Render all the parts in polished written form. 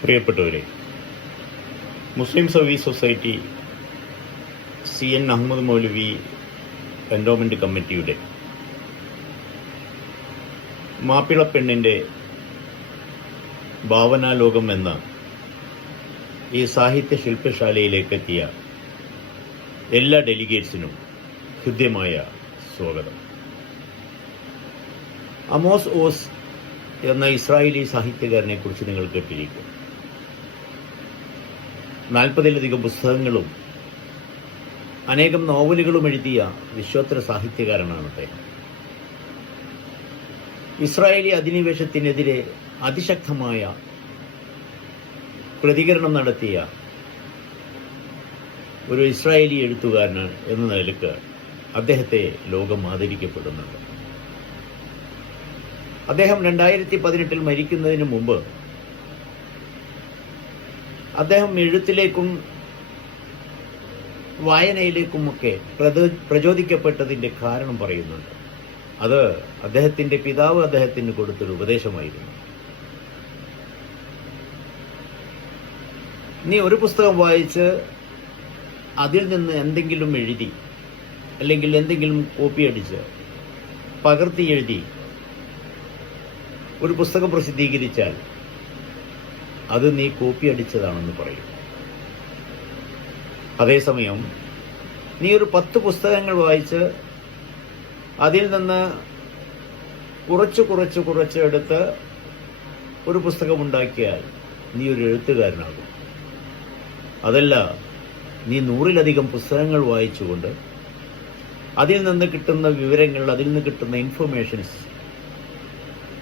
പ്രിയപ്പെട്ടവരെ, മുസ്ലിം service society CN Ahmed മൗലവി endowment കമ്മിറ്റിയുടെ മാപ്പിളപ്പെണ്ണിൻ്റെ ഭാവനാലോകം എന്ന ഈ സാഹിത്യ ശില്പശാലയിലേക്കെത്തിയ എല്ലാ ഡെലിഗേറ്റ്സിനും ഹൃദ്യമായ സ്വാഗതം. അമോസ് ഓസ് എന്ന ഇസ്രായേലി സാഹിത്യകാരനെ കുറിച്ച് നിങ്ങൾ കേട്ടിരിക്കും. 40-ലധികം പുസ്തകങ്ങളും അനേകം നോവലുകളും എഴുതിയ വിശ്വോത്തര സാഹിത്യകാരനാണ് അദ്ദേഹം. ഇസ്രായേലി അധിനിവേശത്തിനെതിരെ അതിശക്തമായ പ്രതികരണം നടത്തിയ ഒരു ഇസ്രായേലി എഴുത്തുകാരൻ എന്ന നിലയ്ക്ക് അദ്ദേഹത്തെ ലോകം ആദരിക്കപ്പെടുന്നുണ്ട്. അദ്ദേഹം 2018 മരിക്കുന്നതിന് മുമ്പ് അദ്ദേഹം എഴുത്തിലേക്കും വായനയിലേക്കുമൊക്കെ പ്രചോദിക്കപ്പെട്ടതിൻ്റെ കാരണം പറയുന്നുണ്ട്. അത് അദ്ദേഹത്തിൻ്റെ പിതാവ് അദ്ദേഹത്തിന് കൊടുത്തൊരു ഉപദേശമായിരുന്നു. നീ ഒരു പുസ്തകം വായിച്ച് അതിൽ നിന്ന് എന്തെങ്കിലും എഴുതി അല്ലെങ്കിൽ എന്തെങ്കിലും കോപ്പി അടിച്ച് പകർത്തി എഴുതി ഒരു പുസ്തകം പ്രസിദ്ധീകരിച്ചാൽ അത് നീ കോപ്പി അടിച്ചതാണെന്ന് പറയും. അതേസമയം നീ ഒരു 10 പുസ്തകങ്ങൾ വായിച്ച് അതിൽ നിന്ന് കുറച്ച് എടുത്ത് ഒരു പുസ്തകമുണ്ടാക്കിയാൽ നീ ഒരു എഴുത്തുകാരനാകും. അതല്ല, നീ 100-ലധികം പുസ്തകങ്ങൾ വായിച്ചുകൊണ്ട് അതിൽ നിന്ന് കിട്ടുന്ന വിവരങ്ങൾ, അതിൽ നിന്ന് കിട്ടുന്ന ഇൻഫർമേഷൻസ്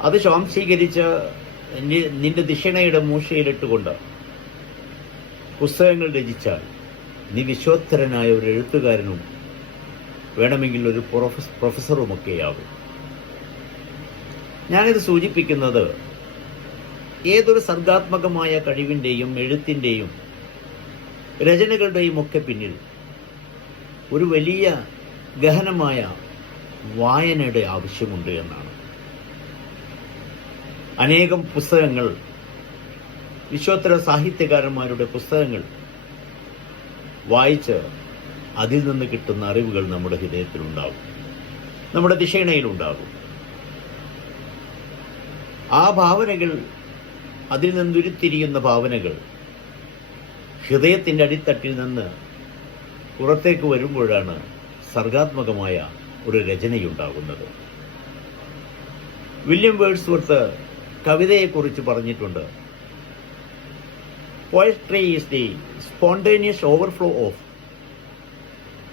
അത് സ്വാംശീകരിച്ച് നിന്റെ ദിഷണയുടെ മൂശയിലിട്ടുകൊണ്ട് പുസ്തകങ്ങൾ രചിച്ചാൽ നീ വിശ്വോത്തരനായ ഒരു എഴുത്തുകാരനും വേണമെങ്കിൽ ഒരു പ്രൊഫസറുമൊക്കെയാകും. ഞാനിത് സൂചിപ്പിക്കുന്നത് ഏതൊരു സർഗാത്മകമായ കഴിവിൻ്റെയും എഴുത്തിൻ്റെയും രചനകളുടെയും ഒക്കെ പിന്നിൽ ഒരു വലിയ ഗഹനമായ വായനയുടെ ആവശ്യമുണ്ട് എന്നാണ്. അനേകം പുസ്തകങ്ങൾ, വിശ്വോത്തര സാഹിത്യകാരന്മാരുടെ പുസ്തകങ്ങൾ വായിച്ച് അതിൽ നിന്ന് കിട്ടുന്ന അറിവുകൾ നമ്മുടെ ഹൃദയത്തിലുണ്ടാകും, നമ്മുടെ ദിശയിണയിലുണ്ടാകും. ആ ഭാവനകൾ, അതിൽ നിന്നുരുത്തിരിയുന്ന ഭാവനകൾ ഹൃദയത്തിൻ്റെ അടിത്തട്ടിൽ നിന്ന് പുറത്തേക്ക് വരുമ്പോഴാണ് സർഗാത്മകമായ ഒരു രചനയുണ്ടാകുന്നത്. വില്യം വേർഡ്സ്വർത്ത് കവിതയെക്കുറിച്ച് പറഞ്ഞിട്ടുണ്ട്, poetry is the spontaneous overflow of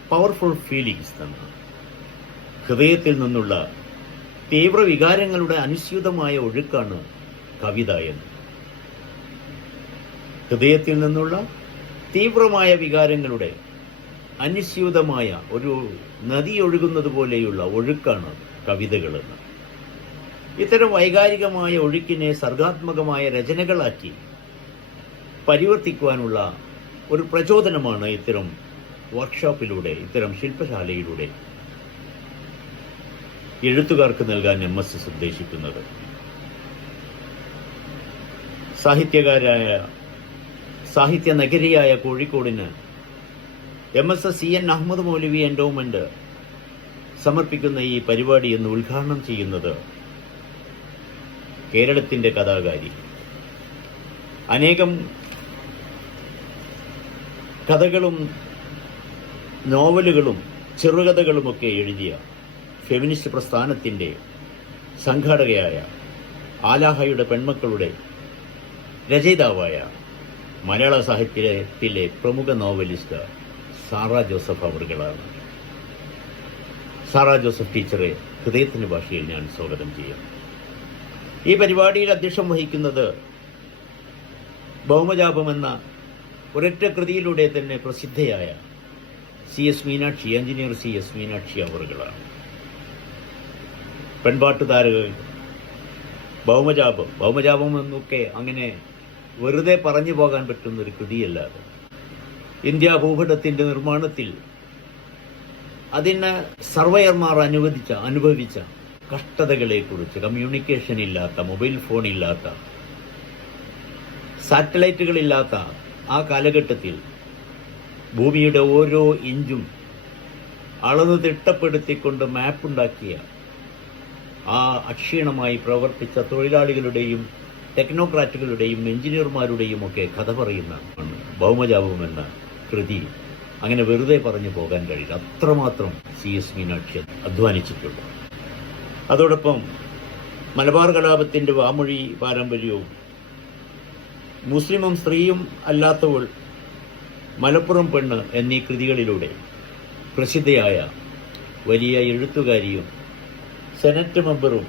powerful feelings എന്ന്. ഹൃദയത്തിൽ നിന്നുള്ള തീവ്ര വികാരങ്ങളുടെ അനുസ്യൂതമായ ഒഴുക്കാണ് കവിത എന്ന്. ഹൃദയത്തിൽ നിന്നുള്ള തീവ്രമായ വികാരങ്ങളുടെ അനുസ്യൂതമായ ഒരു നദി ഒഴുകുന്നത് പോലെയുള്ള ഒഴുക്കാണ് കവിതകളെന്ന്. ഇത്തരം വൈകാരികമായ ഒഴുക്കിനെ സർഗാത്മകമായ രചനകളാക്കി പരിവർത്തിക്കുവാനുള്ള ഒരു പ്രചോദനമാണ് ഇത്തരം വർക്ക്ഷോപ്പിലൂടെ, ഇത്തരം ശില്പശാലയിലൂടെ എഴുത്തുകാർക്ക് നൽകാൻ MSS ഉദ്ദേശിക്കുന്നത്. സാഹിത്യ നഗരിയായ കോഴിക്കോടിന് MSS CN അഹമ്മദ് മൗലവി എൻഡോമെന്റ് സമർപ്പിക്കുന്ന ഈ പരിപാടി എന്ന് ഉദ്ഘാടനം ചെയ്യുന്നത് കേരളത്തിന്റെ കഥാകാരി, അനേകം കഥകളും നോവലുകളും ചെറുകഥകളുമൊക്കെ എഴുതിയ ഫെമിനിസ്റ്റ് പ്രസ്ഥാനത്തിന്റെ സംഘാടകയായ ആലാഹയുടെ പെൺമക്കളുടെ രചയിതാവായ മലയാള സാഹിത്യത്തിലെ പ്രമുഖ നോവലിസ്റ്റ് സാറാ ജോസഫ് അവറുകളാണ്. സാറാ ജോസഫ് ടീച്ചറെ ഹൃദയത്തിന്റെ ഭാഷയിൽ ഞാൻ സ്വാഗതം ചെയ്യാം. ഈ പരിപാടിയിൽ അധ്യക്ഷം വഹിക്കുന്നത് ഭൗമജാപം എന്ന ഒരൊറ്റ കൃതിയിലൂടെ തന്നെ പ്രസിദ്ധയായ CS Meenakshi, engineer CS Meenakshi അവറുകളാണ്. പെൺപാട്ട് താരകൾ ഭൗമജാപം എന്നൊക്കെ അങ്ങനെ വെറുതെ പറഞ്ഞു പോകാൻ പറ്റുന്ന ഒരു കൃതിയല്ലാതെ ഇന്ത്യ ഭൂപടത്തിന്റെ നിർമ്മാണത്തിൽ അതിന് സർവേയർമാർ അനുഭവിച്ച കഷ്ടതകളെക്കുറിച്ച്, കമ്മ്യൂണിക്കേഷൻ ഇല്ലാത്ത, മൊബൈൽ ഫോൺ ഇല്ലാത്ത, സാറ്റലൈറ്റുകളില്ലാത്ത ആ കാലഘട്ടത്തിൽ ഭൂമിയുടെ ഓരോ ഇഞ്ചും അളന്നു തിട്ടപ്പെടുത്തിക്കൊണ്ട് മാപ്പുണ്ടാക്കിയ ആ അക്ഷീണമായി പ്രവർത്തിച്ച തൊഴിലാളികളുടെയും ടെക്നോക്രാറ്റുകളുടെയും എഞ്ചിനീയർമാരുടെയും ഒക്കെ കഥ പറയുന്ന ഭൗമജാപം എന്ന കൃതി അങ്ങനെ വെറുതെ പറഞ്ഞു പോകാൻ കഴിയില്ല. അത്രമാത്രം CS മീനാക്ഷി അധ്വാനിച്ചിട്ടുണ്ട്. അതോടൊപ്പം മലബാർ കലാപത്തിൻ്റെ വാമൊഴി പാരമ്പര്യവും മുസ്ലിമും സ്ത്രീയും അല്ലാത്തവൾ, മലപ്പുറം പെണ്ണ് എന്നീ കൃതികളിലൂടെ പ്രസിദ്ധയായ വലിയ എഴുത്തുകാരിയും സെനറ്റ് മെമ്പറും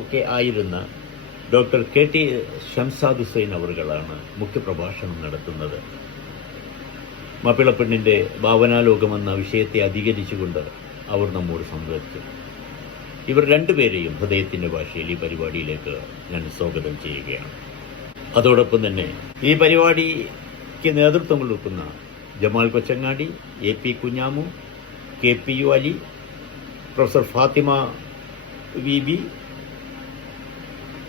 ഒക്കെ ആയിരുന്ന ഡോക്ടർ KT ഷംസാദ് ഹുസൈൻ അവറുകളാണ് മുഖ്യപ്രഭാഷണം നടത്തുന്നത്. മാപ്പിളപ്പെണ്ണിൻ്റെ ഭാവനാലോകമെന്ന വിഷയത്തെ അധികരിച്ചുകൊണ്ട് അവർ നമ്മോട് സംവദിച്ചു. ഇവർ രണ്ടുപേരെയും ഹൃദയത്തിൻ്റെ ഭാഷയിൽ ഈ പരിപാടിയിലേക്ക് ഞാൻ സ്വാഗതം ചെയ്യുകയാണ്. അതോടൊപ്പം തന്നെ ഈ പരിപാടിക്ക് നേതൃത്വം കൊടുക്കുന്ന Jamal Kochangadi, AP Kunjamu, KPU Ali, professor Fathima VB,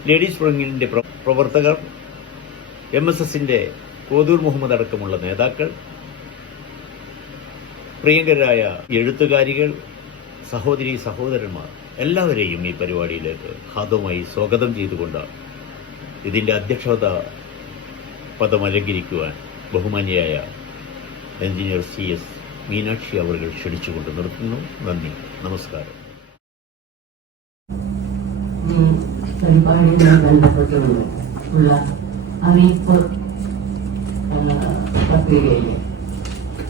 ladies വിങ്ങിൻ്റെ പ്രവർത്തകർ, MSSന്റെ കോതൂർ മുഹമ്മദ് അടക്കമുള്ള നേതാക്കൾ, പ്രിയങ്കരായ എഴുത്തുകാരികൾ, സഹോദരി സഹോദരന്മാർ എല്ലാവരെയും ഈ പരിപാടിയിലേക്ക് ഹാർദമായി സ്വാഗതം ചെയ്തുകൊണ്ട് ഇതിൻ്റെ അധ്യക്ഷത പദം അലങ്കരിക്കുവാൻ ബഹുമാന്യയായ എഞ്ചിനീയർ CS മീനാക്ഷി അവർ ക്ഷണിച്ചുകൊണ്ട് നിർത്തുന്നു. നന്ദി, നമസ്കാരം. പരിപാടിയുമായി ബന്ധപ്പെട്ടുള്ള അറിയിപ്പ് പത്രികയിലെ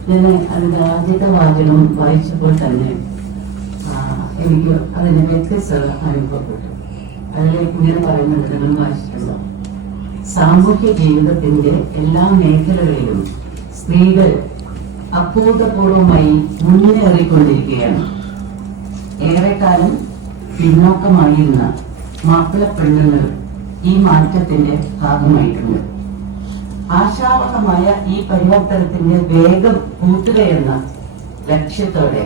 ഞാൻ അതിന്റെ ആദ്യത്തെ വാചകം വായിച്ചപ്പോൾ തന്നെ എനിക്ക് അതിന് വ്യത്യസ്തത അനുഭവപ്പെട്ടു. അതിൽ ഇങ്ങനെ പറയുന്നത് നിങ്ങൾ വായിച്ചിട്ടുണ്ടോ? സാമൂഹ്യ ജീവിതത്തിന്റെ എല്ലാ മേഖലകളിലും സ്ത്രീകൾ അഭൂതപൂർവമായി മുന്നേറിക്കൊണ്ടിരിക്കുകയാണ്. ഏറെക്കാലം പിന്നോക്കമായിരുന്ന മാപ്പിളപ്പെണ്ണുങ്ങൾ ഈ മാറ്റത്തിന്റെ ഭാഗമായിട്ടുണ്ട്. ആശാവഹമായ ഈ പരിവർത്തനത്തിന്റെ വേഗം കൂട്ടുകയെന്ന ലക്ഷ്യത്തോടെ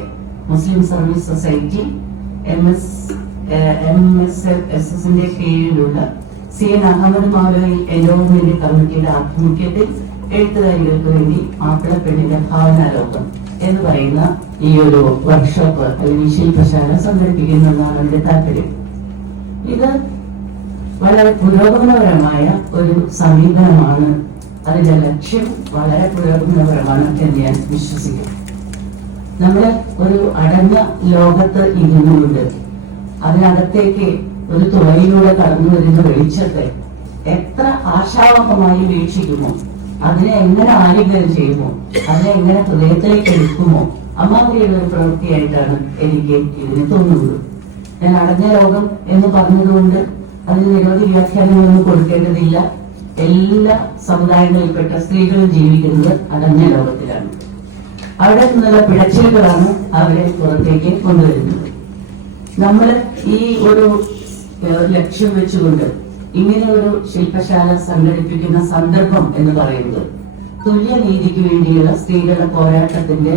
മുസ്ലിം സർവീസ് സൊസൈറ്റി MSSന്റെ കീഴിലുള്ള CN അഹമ്മദ് മൗലവി എൻഡോവ്മെന്റ് കമ്മിറ്റിയുടെ ആഭിമുഖ്യത്തിൽ എഴുത്തുകാരികൾക്ക് വേണ്ടി മാപ്പിളപ്പെണ്ണിന്റെ ഭാവനാലോകം എന്ന് പറയുന്ന ഈ ഒരു വർക്ക്ഷോപ്പ് അല്ലെങ്കിൽ ശില്പശാല സംഘടിപ്പിക്കുന്നതാണ് അതിന്റെ താല്പര്യം. ഇത് വളരെ പുരോഗമനപരമായ ഒരു സമീപനമാണ്. അതിന്റെ ലക്ഷ്യം വളരെ പുരോഗമനപരമാണ് എന്ന് ഞാൻ വിശ്വസിക്കുന്നു. നമ്മള് ഒരു അടഞ്ഞ ലോകത്ത് ഇരുന്നുകൊണ്ട് അതിനകത്തേക്ക് ഒരു തുളയിലൂടെ കടന്നു വരുന്ന വെളിച്ചത്തെ എത്ര ആശാവഹമായി വീക്ഷിക്കുമോ, അതിനെ എങ്ങനെ ആലിംഗനം ചെയ്യുമോ, അതിനെ എങ്ങനെ ഹൃദയത്തിലേക്ക് എടുക്കുമോ, അമ്മാതിരിയുള്ള ഒരു പ്രവൃത്തിയായിട്ടാണ് എനിക്ക് ഇതിന് തോന്നുന്നത്. ഞാൻ അടഞ്ഞ ലോകം എന്ന് പറഞ്ഞതുകൊണ്ട് അതിന് നിരവധി വ്യാഖ്യാനങ്ങളൊന്നും കൊടുക്കേണ്ടതില്ല. എല്ലാ സമുദായങ്ങളിൽപ്പെട്ട സ്ത്രീകളും ജീവിക്കുന്നത് അടഞ്ഞ ലോകത്തിലാണ്. അവിടെ നിന്നുള്ള പിഴച്ചിലുകളാണ് അവരെ പുറത്തേക്ക് കൊണ്ടുവരുന്നത്. നമ്മൾ ഈ ഒരു ലക്ഷ്യം വെച്ചുകൊണ്ട് ഇങ്ങനെ ഒരു ശില്പശാല സംഘടിപ്പിക്കുന്ന സന്ദർഭം എന്ന് പറയുന്നത് തുല്യനീതിക്ക് വേണ്ടിയുള്ള സ്ത്രീകളുടെ പോരാട്ടത്തിന്റെ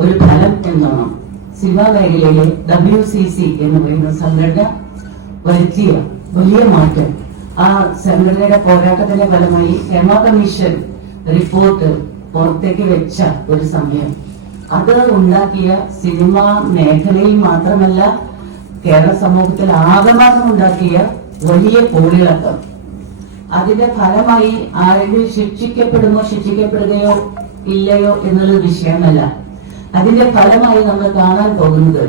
ഒരു ഫലം എന്നോണം സിനിമാ മേഖലയിലെ WCC എന്ന് പറയുന്ന സംഘടന വരുത്തിയ വലിയ മാറ്റം, ആ സംഘടനയുടെ പോരാട്ടത്തിന്റെ ഫലമായി ഹേമ കമ്മീഷൻ റിപ്പോർട്ട് പുറത്തേക്ക് വെച്ച ഒരു സമയം, അത് ഉണ്ടാക്കിയ സിനിമാ മേഖലയിൽ മാത്രമല്ല കേരള സമൂഹത്തിൽ ആകമാനം ഉണ്ടാക്കിയ വലിയ കോളിളക്കം, അതിന്റെ ഫലമായി ആരെങ്കിലും ശിക്ഷിക്കപ്പെടുമോ ശിക്ഷിക്കപ്പെടുകയോ ഇല്ലയോ എന്നുള്ളത് വിഷയമല്ല. അതിന്റെ ഫലമായി നമ്മൾ കാണാൻ പോകുന്നത്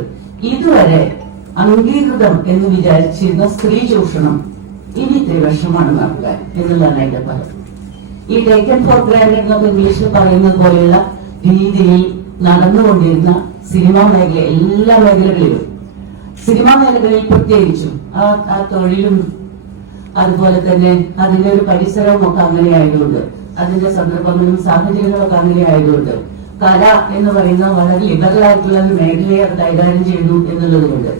ഇതുവരെ അംഗീകൃതം എന്ന് വിചാരിച്ചിരുന്ന സ്ത്രീ ചൂഷണം ഇനി ഇത്തിരി വിഷമാണ് നടക്കാൻ എന്നുള്ളതാണ് അതിന്റെ ഫലം. ഈ ടേക്കൻ ഫോർ ഗ്രാൻഡഡ് എന്നൊക്കെ ഇംഗ്ലീഷിൽ പറയുന്നത് പോലെയുള്ള രീതിയിൽ നടന്നുകൊണ്ടിരുന്ന സിനിമാ മേഖല, എല്ലാ മേഖലകളിലും, സിനിമാ മേഖലകളിൽ പ്രത്യേകിച്ചും ആ തൊഴിലും അതുപോലെ തന്നെ അതിന്റെ ഒരു പരിസരവും ഒക്കെ അങ്ങനെ ആയതുകൊണ്ട്, അതിന്റെ സന്ദർഭങ്ങളും സാഹചര്യങ്ങളും ഒക്കെ അങ്ങനെ ആയതുകൊണ്ട്, കല എന്ന് പറയുന്ന വളരെ ലിബറൽ ആയിട്ടുള്ള ഒരു മേഖലയെ അത് കൈകാര്യം ചെയ്യുന്നു എന്നുള്ളത് കൊണ്ട്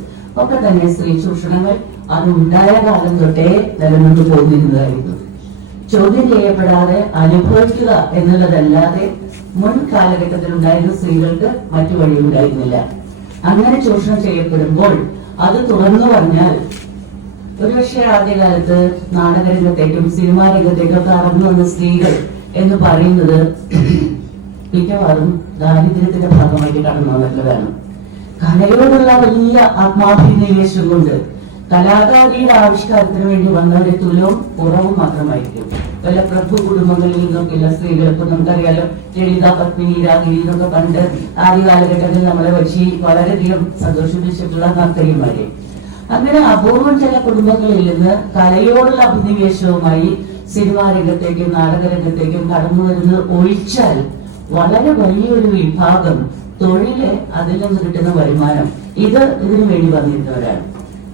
ഒക്കെ തന്നെ സ്ത്രീ ചൂഷണങ്ങൾ അത് ഉണ്ടായ കാലം തൊട്ടേ നിലനിന്ന് പോന്നിരുന്നതായിരുന്നു. ചോദ്യം ചെയ്യപ്പെടാതെ അനുഭവിക്കുക എന്നുള്ളതല്ലാതെ മുൻ കാലഘട്ടത്തിൽ ഉണ്ടായിരുന്ന സ്ത്രീകൾക്ക് മറ്റു വഴിയുണ്ടായിരുന്നില്ല. അങ്ങനെ ചൂഷണം ചെയ്യപ്പെടുമ്പോൾ അത് തുറന്നു പറഞ്ഞാൽ ഒരുപക്ഷെ ആദ്യകാലത്ത് നാടകരംഗത്തേക്കും സിനിമാ രംഗത്തേക്കും ഒക്കെ ഇറങ്ങി വന്ന സ്ത്രീകൾ എന്ന് പറയുന്നത് മിക്കവാറും ദാരിദ്ര്യത്തിന്റെ ഭാഗമായിട്ട് കടന്നു വന്നിട്ടുള്ളതാണ്. കലയോടുള്ള വലിയ ആത്മാഭിനിവേശം കൊണ്ട് കലാകാരിയുടെ ആവിഷ്കാരത്തിന് വേണ്ടി വന്നവരുടെ തുലവും കുറവും മാത്രമായിരിക്കും. വല്ല പ്രഭു കുടുംബങ്ങളിൽ നിന്നൊക്കെയുള്ള സ്ത്രീകൾ, ഇപ്പൊ നമുക്കറിയാലോ ലളിത, പത്മിനി, രാഗിണി എന്നൊക്കെ പണ്ട് ആദ്യ കാലഘട്ടത്തിൽ നമ്മളെ വെച്ച് വളരെയധികം സന്തോഷിപ്പിച്ചിട്ടുള്ള നർത്തകിമാരെ. അങ്ങനെ അപൂർവം ചില കുടുംബങ്ങളിൽ നിന്ന് കലയോടുള്ള അഭിനിവേശവുമായി സിനിമാ രംഗത്തേക്കും നാടകരംഗത്തേക്കും കടന്നു വരുന്നത് ഒഴിച്ചാൽ വളരെ വലിയൊരു വിഭാഗം തൊഴില്, അതിൽ നിന്ന് കിട്ടുന്ന വരുമാനം, ഇതിനു വേണ്ടി വന്നിരുന്നവരാണ്.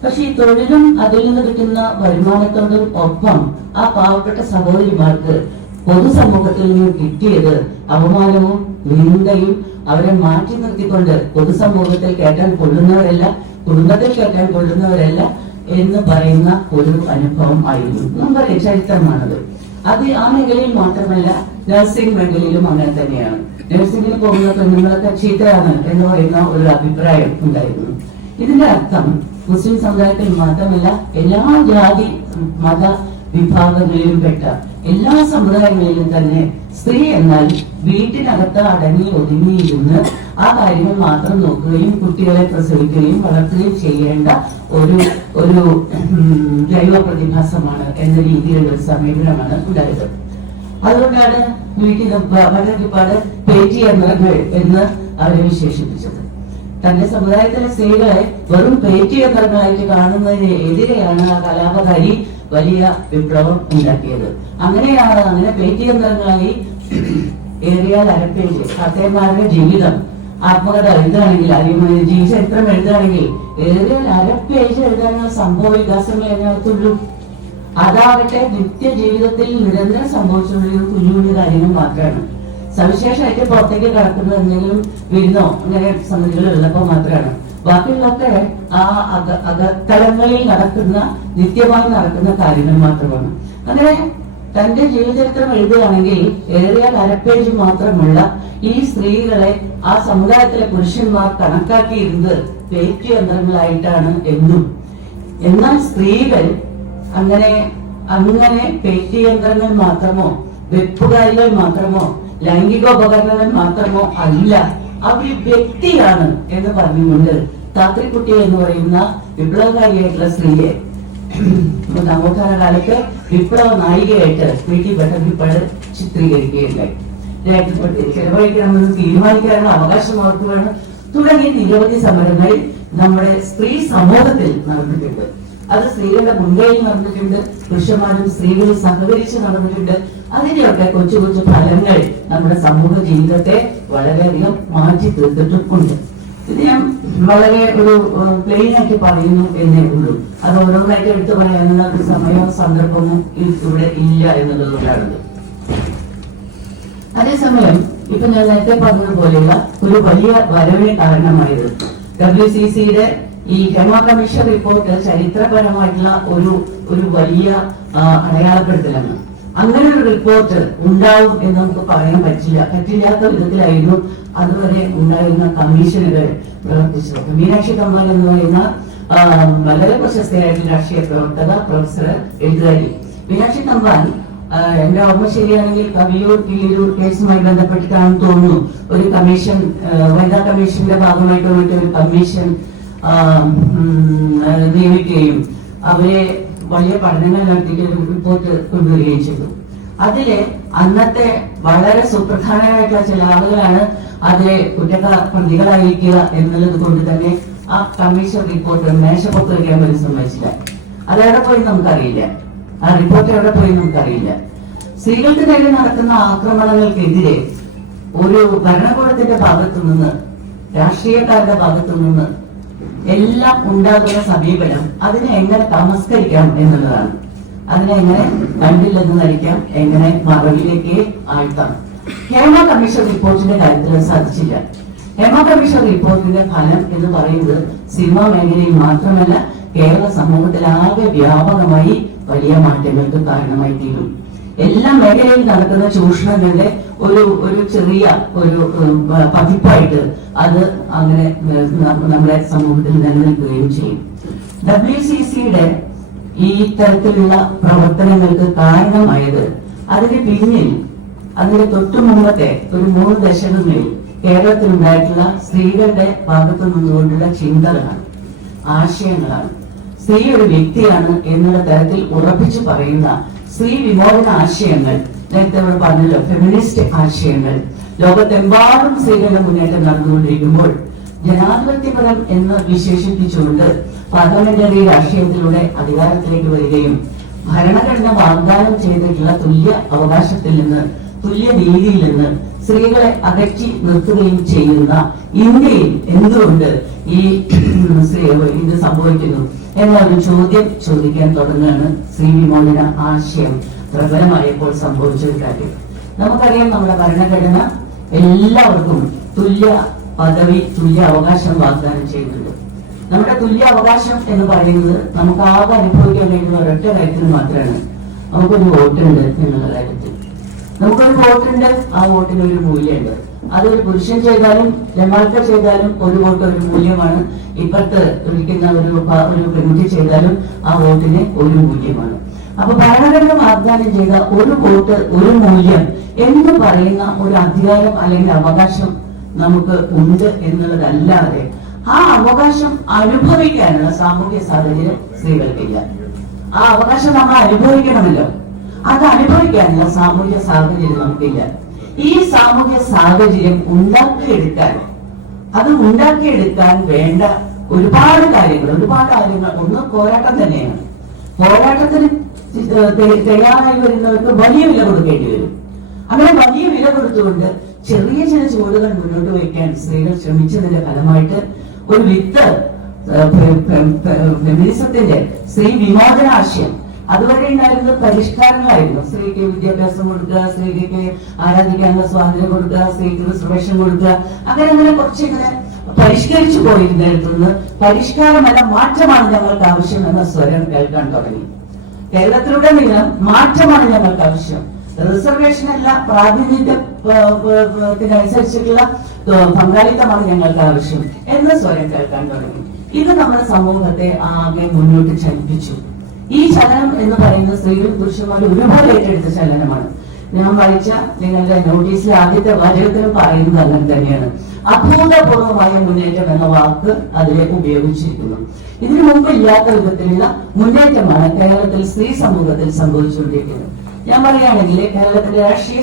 പക്ഷെ ഈ തൊഴിലും അതിൽ നിന്ന് കിട്ടുന്ന വരുമാനത്തോടും ഒപ്പം ആ പാവപ്പെട്ട സഹോദരിമാർക്ക് പൊതുസമൂഹത്തിൽ നിന്ന് കിട്ടിയത് അവമാനവും നിന്ദയും. അവരെ മാറ്റി നിർത്തിക്കൊണ്ട് പൊതുസമൂഹത്തിൽ കേട്ടാൻ കൊള്ളുന്നവരല്ല, കുടുംബത്തിൽ കേട്ടാൻ കൊള്ളുന്നവരല്ല എന്ന് പറയുന്ന ഒരു അനുഭവം ആയിരുന്നു. നമുക്കറിയാം, ചരിത്രമാണത്. അത് ആ മേഖലയിൽ മാത്രമല്ല, നഴ്സിംഗ് മേഖലയിലും അങ്ങനെ തന്നെയാണ്. നഴ്സിംഗിന് പോകുന്ന പെണ്ണുങ്ങളൊക്കെ ചീത്തയാണ് എന്ന് പറയുന്ന ഒരു അഭിപ്രായം ഉണ്ടായിരുന്നു. ഇതിന്റെ അർത്ഥം മുസ്ലിം സമുദായത്തിൽ മാത്രമല്ല, എല്ലാ ജാതി മത വിഭാഗങ്ങളിലും പെട്ട എല്ലാ സമുദായങ്ങളിലും തന്നെ സ്ത്രീ എന്നാൽ വീട്ടിനകത്ത് അടങ്ങി ഒതുങ്ങിയിരുന്ന് ആ കാര്യങ്ങൾ മാത്രം നോക്കുകയും കുട്ടികളെ പ്രസവിക്കുകയും വളർത്തുകയും ചെയ്യേണ്ട ഒരു ജൈവ പ്രതിഭാസമാണ് എന്ന രീതിയിലുള്ള ഒരു സമീപനമാണ് ഉണ്ടായത്. അതുകൊണ്ടാണ് വീട്ടിൽ വളരെ പേറ്റിയന്ത്രങ്ങൾ എന്ന് അവരെ വിശേഷിപ്പിച്ചത്. തന്റെ സമുദായത്തിലെ സ്ത്രീകളെ വെറും പേറ്റിയന്ത്രങ്ങളായിട്ട് കാണുന്നതിന് എതിരെയാണ് ആ കലാപകാരി വലിയ വിപ്ലവം ഉണ്ടാക്കിയത്. അങ്ങനെ പേറ്റിയന്ത്രങ്ങളായി ഏറിയാൽ അരപ്പേജ് കർത്തന്മാരുടെ ജീവിതം ആത്മകഥ എഴുതുകയാണെങ്കിൽ, അല്ലെങ്കിൽ ജീവചരിത്രം എഴുതുകയാണെങ്കിൽ ഏറിയാൽ അരപ്പേജ് എഴുതാനുള്ള സംഭവ വികാസങ്ങൾ അതിനകത്തുള്ളൂ. അതാകട്ടെ നിത്യജീവിതത്തിൽ നിരന്തരം സംഭവിച്ചുകൊണ്ടിരിക്കുന്ന കുഞ്ഞു കുഞ്ഞു കാര്യങ്ങൾ മാത്രമാണ്. സവിശേഷമായിട്ട് പുറത്തേക്ക് കടക്കുന്നത് എന്തെങ്കിലും വിരുന്നോ ഇങ്ങനെ സംഗതികൾ ഉള്ളപ്പോൾ മാത്രമാണ്. ബാക്കിയുള്ളൊക്കെ ആ അകത്തലങ്ങളിൽ നടക്കുന്ന, നിത്യമായി നടക്കുന്ന കാര്യങ്ങൾ മാത്രമാണ്. അങ്ങനെ തന്റെ ജീവചരിത്രം എഴുതുകയാണെങ്കിൽ ഏറിയാൽ അരപ്പേജ് മാത്രമുള്ള ഈ സ്ത്രീകളെ ആ സമുദായത്തിലെ പുരുഷന്മാർ കണക്കാക്കിയിരുന്നത് പേറ്റിയന്ത്രങ്ങളായിട്ടാണ് എന്നും. എന്നാൽ സ്ത്രീകൾ അങ്ങനെ പേറ്റിയന്ത്രങ്ങൾ മാത്രമോ വെപ്പുകാരികൾ മാത്രമോ ലൈംഗികോപകരണങ്ങൾ മാത്രമോ അല്ല, അവർ വ്യക്തിയാണ് എന്ന് പറഞ്ഞുകൊണ്ട് താത്രിക്കുട്ടി എന്ന് പറയുന്ന വിപ്ലവകാരിയായിട്ടുള്ള സ്ത്രീയെ നവോത്ഥാന കാലത്ത് വിപ്ലവ നായികയായിട്ട് വീട്ടിൽ ബട്ടർഫിപ്പാട് ചിത്രീകരിക്കുകയുണ്ടായി. ചെലവഴിക്കണമെന്ന് തീരുമാനിക്കാനുള്ള അവകാശം അവർക്ക് വേണം. തുടങ്ങി നിരവധി സമരങ്ങൾ നമ്മുടെ സ്ത്രീ സമൂഹത്തിൽ നടന്നിട്ടുണ്ട്. അത് സ്ത്രീകളുടെ മുൻകൈയിൽ നടന്നിട്ടുണ്ട്, പുരുഷന്മാരും സ്ത്രീകളും സഹകരിച്ച് നടന്നിട്ടുണ്ട്. അതിന്റെയൊക്കെ കൊച്ചു കൊച്ചു ഫലങ്ങൾ നമ്മുടെ സമൂഹ ജീവിതത്തെ വളരെയധികം മാറ്റി തീർത്തിട്ടുണ്ട്. ഇത് ഞാൻ വളരെ ഒരു പ്ലെയിൻ ആയിട്ട് പറയുന്നു എന്നേ ഉള്ളൂ. അത് ഓരോന്നായിട്ട് എടുത്തു പറയാനുള്ള സമയവും സന്ദർഭവും ഇവിടെ ഇല്ല എന്നുള്ളതുകൊണ്ടാണത്. അതേസമയം ഇപ്പൊ ഞാൻ നേരത്തെ പറഞ്ഞതുപോലെയുള്ള ഒരു വലിയ വരവിന് കാരണമായത് WCCയുടെ ഈ ഹേമ കമ്മീഷൻ റിപ്പോർട്ട് ചരിത്രപരമായിട്ടുള്ള ഒരു വലിയ അടയാളപ്പെടുത്തലാണ്. അങ്ങനെ ഒരു റിപ്പോർട്ട് ഉണ്ടാവും എന്ന് നമുക്ക് പറയാൻ പറ്റില്ലാത്ത വിധത്തിലായിരുന്നു അതുവരെ ഉണ്ടായിരുന്ന കമ്മീഷനുകൾ പ്രവർത്തിച്ചത്. മീനാക്ഷി തമ്പാൻ എന്ന് പറയുന്ന വളരെ പ്രശസ്തയായിട്ടുള്ള രാഷ്ട്രീയ പ്രവർത്തക, പ്രൊഫസർ, എഴുത്തുകാരി മീനാക്ഷി തമ്പാൻ, എന്റെ ഓർമ്മ ശരിയാണെങ്കിൽ കവിയൂർ കീഴൂർ കേസുമായി ബന്ധപ്പെട്ടിട്ടാണെന്ന് തോന്നുന്നു, ഒരു കമ്മീഷൻ, വനിതാ കമ്മീഷന്റെ ഭാഗമായിട്ട് ഒരു കമ്മീഷൻ നിയമിക്കുകയും അവരെ വലിയ പഠനങ്ങൾ നടത്തിയിട്ട് ഒരു റിപ്പോർട്ട് കൊണ്ടുവരികയും ചെയ്തു. അതില് അന്നത്തെ വളരെ സുപ്രധാനമായിട്ടുള്ള ചില ആളുകളാണ് അതിലെ പ്രതികളായിരിക്കുക എന്നുള്ളത് കൊണ്ട് തന്നെ ആ കമ്മീഷൻ റിപ്പോർട്ട് മേശപ്പുറത്ത് വയ്ക്കാൻ പോലും സമ്മതിച്ചില്ല. അതെവിടെ പോയി നമുക്കറിയില്ല, ആ റിപ്പോർട്ട് എവിടെ പോയി നമുക്കറിയില്ല. സ്ത്രീകൾക്ക് നേരെ നടക്കുന്ന ആക്രമണങ്ങൾക്കെതിരെ ഒരു ഭരണകൂടത്തിന്റെ ഭാഗത്തു നിന്ന്, രാഷ്ട്രീയക്കാരുടെ ഭാഗത്തു നിന്ന് എല്ലാം ഉണ്ടാകുന്ന സമീപനം അതിനെ എങ്ങനെ തമസ്കരിക്കാം എന്നുള്ളതാണ്. അതിനെ എങ്ങനെ കണ്ടില്ലെന്ന് നടിക്കാം, എങ്ങനെ മറവിലേക്ക് ആഴ്ത്താം. ഹേമ കമ്മീഷൻ റിപ്പോർട്ടിന്റെ കാര്യത്തിൽ സാധിച്ചില്ല. ഹേമ കമ്മീഷൻ റിപ്പോർട്ടിന്റെ ഫലം എന്ന് പറയുന്നത് സിനിമാ മേഖലയിൽ മാത്രമല്ല, കേരള സമൂഹത്തിലാകെ വ്യാപകമായി വലിയ മാറ്റങ്ങൾക്ക് കാരണമായി തീരും. എല്ലാ മേഖലയിൽ നടക്കുന്ന ചൂഷണങ്ങളുടെ ഒരു ചെറിയ ഒരു പതിപ്പായിട്ട് അത് അങ്ങനെ നമ്മുടെ സമൂഹത്തിൽ നിലനിൽക്കുകയും ചെയ്യും. WCCയുടെ ഈ തരത്തിലുള്ള പ്രവർത്തനങ്ങൾക്ക് കാരണമായത് അതിന് പിന്നിൽ അതിന് തൊട്ടു മുമ്പത്തെ ഒരു 3 ദശകങ്ങളിൽ കേരളത്തിലുണ്ടായിട്ടുള്ള സ്ത്രീകളുടെ ഭാഗത്തു നിന്നുകൊണ്ടുള്ള ചിന്തകളാണ്, ആശയങ്ങളാണ്. സ്ത്രീ ഒരു വ്യക്തിയാണ് എന്നുള്ള തരത്തിൽ ഉറപ്പിച്ചു പറയുന്ന സ്ത്രീ വിമോചന ആശയങ്ങൾ, നേരത്തെ ഇവിടെ പറഞ്ഞല്ലോ ഫെമിനിസ്റ്റ് ആശയങ്ങൾ ലോകത്തെമ്പാടും സ്ത്രീകളുടെ മുന്നേറ്റം നടന്നുകൊണ്ടിരിക്കുമ്പോൾ ജനാധിപത്യപരം എന്ന് വിശേഷിപ്പിച്ചുകൊണ്ട് പാർലമെന്ററി രാഷ്ട്രീയത്തിലൂടെ അധികാരത്തിലേക്ക് വരികയും ഭരണഘടന വാഗ്ദാനം ചെയ്തിട്ടുള്ള തുല്യ അവകാശത്തിൽ നിന്ന്, തുല്യ നീതിയിൽ നിന്ന് സ്ത്രീകളെ അകറ്റി നിർത്തുകയും ചെയ്യുന്ന ഇന്ത്യയിൽ എന്തുകൊണ്ട് ഇത് സംഭവിക്കുന്നു എന്നൊരു ചോദ്യം ചോദിക്കാൻ തുടങ്ങുകയാണ് സ്ത്രീ വിമോചന ആശയം പ്രബലമായപ്പോൾ സംഭവിച്ച ഒരു കാര്യം. നമുക്കറിയാം, നമ്മുടെ ഭരണഘടന എല്ലാവർക്കും തുല്യ പദവി, തുല്യ അവകാശം വാഗ്ദാനം ചെയ്യുന്നുണ്ട്. നമ്മുടെ തുല്യ അവകാശം എന്ന് പറയുന്നത് നമുക്ക് ആകെ അനുഭവിക്കാൻ കഴിയുന്ന ഒരൊറ്റ കാര്യത്തിന് മാത്രമാണ്. നമുക്കൊരു വോട്ടുണ്ട് എന്നുള്ള കാര്യത്തിൽ. നമുക്കൊരു വോട്ടുണ്ട്, ആ വോട്ടിന് ഒരു മൂല്യമുണ്ട്. അതൊരു പുരുഷൻ ചെയ്താലും രണ്ടാൾക്കാർ ചെയ്താലും ഒരു വോട്ട് ഒരു മൂല്യമാണ്. ഇപ്പുറത്ത് ഇരിക്കുന്ന ഒരു പെൺകുട്ടി ചെയ്താലും ആ വോട്ടിന് ഒരു മൂല്യമാണ്. അപ്പൊ ഭരണഘടന വാഗ്ദാനം ചെയ്ത ഒരു വോട്ട് ഒരു മൂല്യം എന്ന് പറയുന്ന ഒരു അധികാരം അല്ലെങ്കിൽ അവകാശം നമുക്ക് ഉണ്ട് എന്നുള്ളതല്ലാതെ ആ അവകാശം അനുഭവിക്കാനുള്ള സാമൂഹ്യ സാഹചര്യം സ്ത്രീകൾക്കില്ല. ആ അവകാശം നമ്മൾ അനുഭവിക്കണമല്ലോ, അത് അനുഭവിക്കാനുള്ള സാമൂഹ്യ സാഹചര്യം നമുക്കില്ല. ഈ സാമൂഹ്യ സാഹചര്യം ഉണ്ടാക്കിയെടുക്കാൻ വേണ്ട ഒരുപാട് കാര്യങ്ങൾ ഒന്ന് പോരാട്ടം തന്നെയാണ്. പോരാട്ടത്തിന് തയ്യാറായി വരുന്നവർക്ക് വലിയ വില കൊടുക്കേണ്ടി വരും. അങ്ങനെ വലിയ വില കൊടുത്തുകൊണ്ട് ചെറിയ ചില ചുവടുകൾ മുന്നോട്ട് വയ്ക്കാൻ സ്ത്രീകൾ ശ്രമിച്ചതിന്റെ ഫലമായിട്ട് ഒരു വിത്ത് ഫെമിനിസത്തിന്റെ സ്ത്രീ വിമോചന ആശയം, അതുവരെ ഉണ്ടായിരുന്നത് പരിഷ്കാരങ്ങളായിരുന്നു. സ്ത്രീക്ക് വിദ്യാഭ്യാസം കൊടുക്കുക, സ്ത്രീക്ക് ആരാധിക്കാനുള്ള സ്വാതന്ത്ര്യം കൊടുക്കുക, സ്ത്രീക്ക് റിസർവേഷൻ കൊടുക്കുക, അങ്ങനെ കുറച്ചിങ്ങനെ പരിഷ്കരിച്ചു പോയിരുന്നിടത്തുനിന്ന് പരിഷ്കാരമല്ല മാറ്റമാണ് ഞങ്ങൾക്ക് ആവശ്യം എന്ന സ്വരം കേൾക്കാൻ തുടങ്ങി. കേരളത്തിലുടനീളം മാറ്റമാണ് ഞങ്ങൾക്ക് ആവശ്യം, റിസർവേഷൻ അല്ല, പ്രാതിനിധ്യത്തിനനുസരിച്ചിട്ടുള്ള പങ്കാളിത്തമാണ് ഞങ്ങൾക്ക് ആവശ്യം എന്ന സ്വരം കേൾക്കാൻ തുടങ്ങി. ഇത് നമ്മുടെ സമൂഹത്തെ ആകെ മുന്നോട്ട് ചലിപ്പിച്ചു. ഈ ചലനം എന്ന് പറയുന്നത് സ്ത്രീകളും പുരുഷന്മാരും ഒരുപാട് ഏറ്റെടുത്ത ചലനമാണ്. ഞാൻ വായിച്ച നിങ്ങളുടെ നോട്ടീസിലെ ആദ്യത്തെ വാചകത്തിലും പറയുന്നത് അങ്ങനെ തന്നെയാണ്. അഭൂതപൂർവമായ മുന്നേറ്റം എന്ന വാക്ക് അതിലേക്ക് ഉപയോഗിച്ചിരിക്കുന്നു. ഇതിനു മുമ്പ് ഇല്ലാത്ത വിധത്തിലുള്ള മുന്നേറ്റമാണ് കേരളത്തിൽ സ്ത്രീ സമൂഹത്തിൽ സംഭവിച്ചുകൊണ്ടിരിക്കുന്നത്. ഞാൻ പറയുകയാണെങ്കിൽ കേരളത്തിലെ രാഷ്ട്രീയ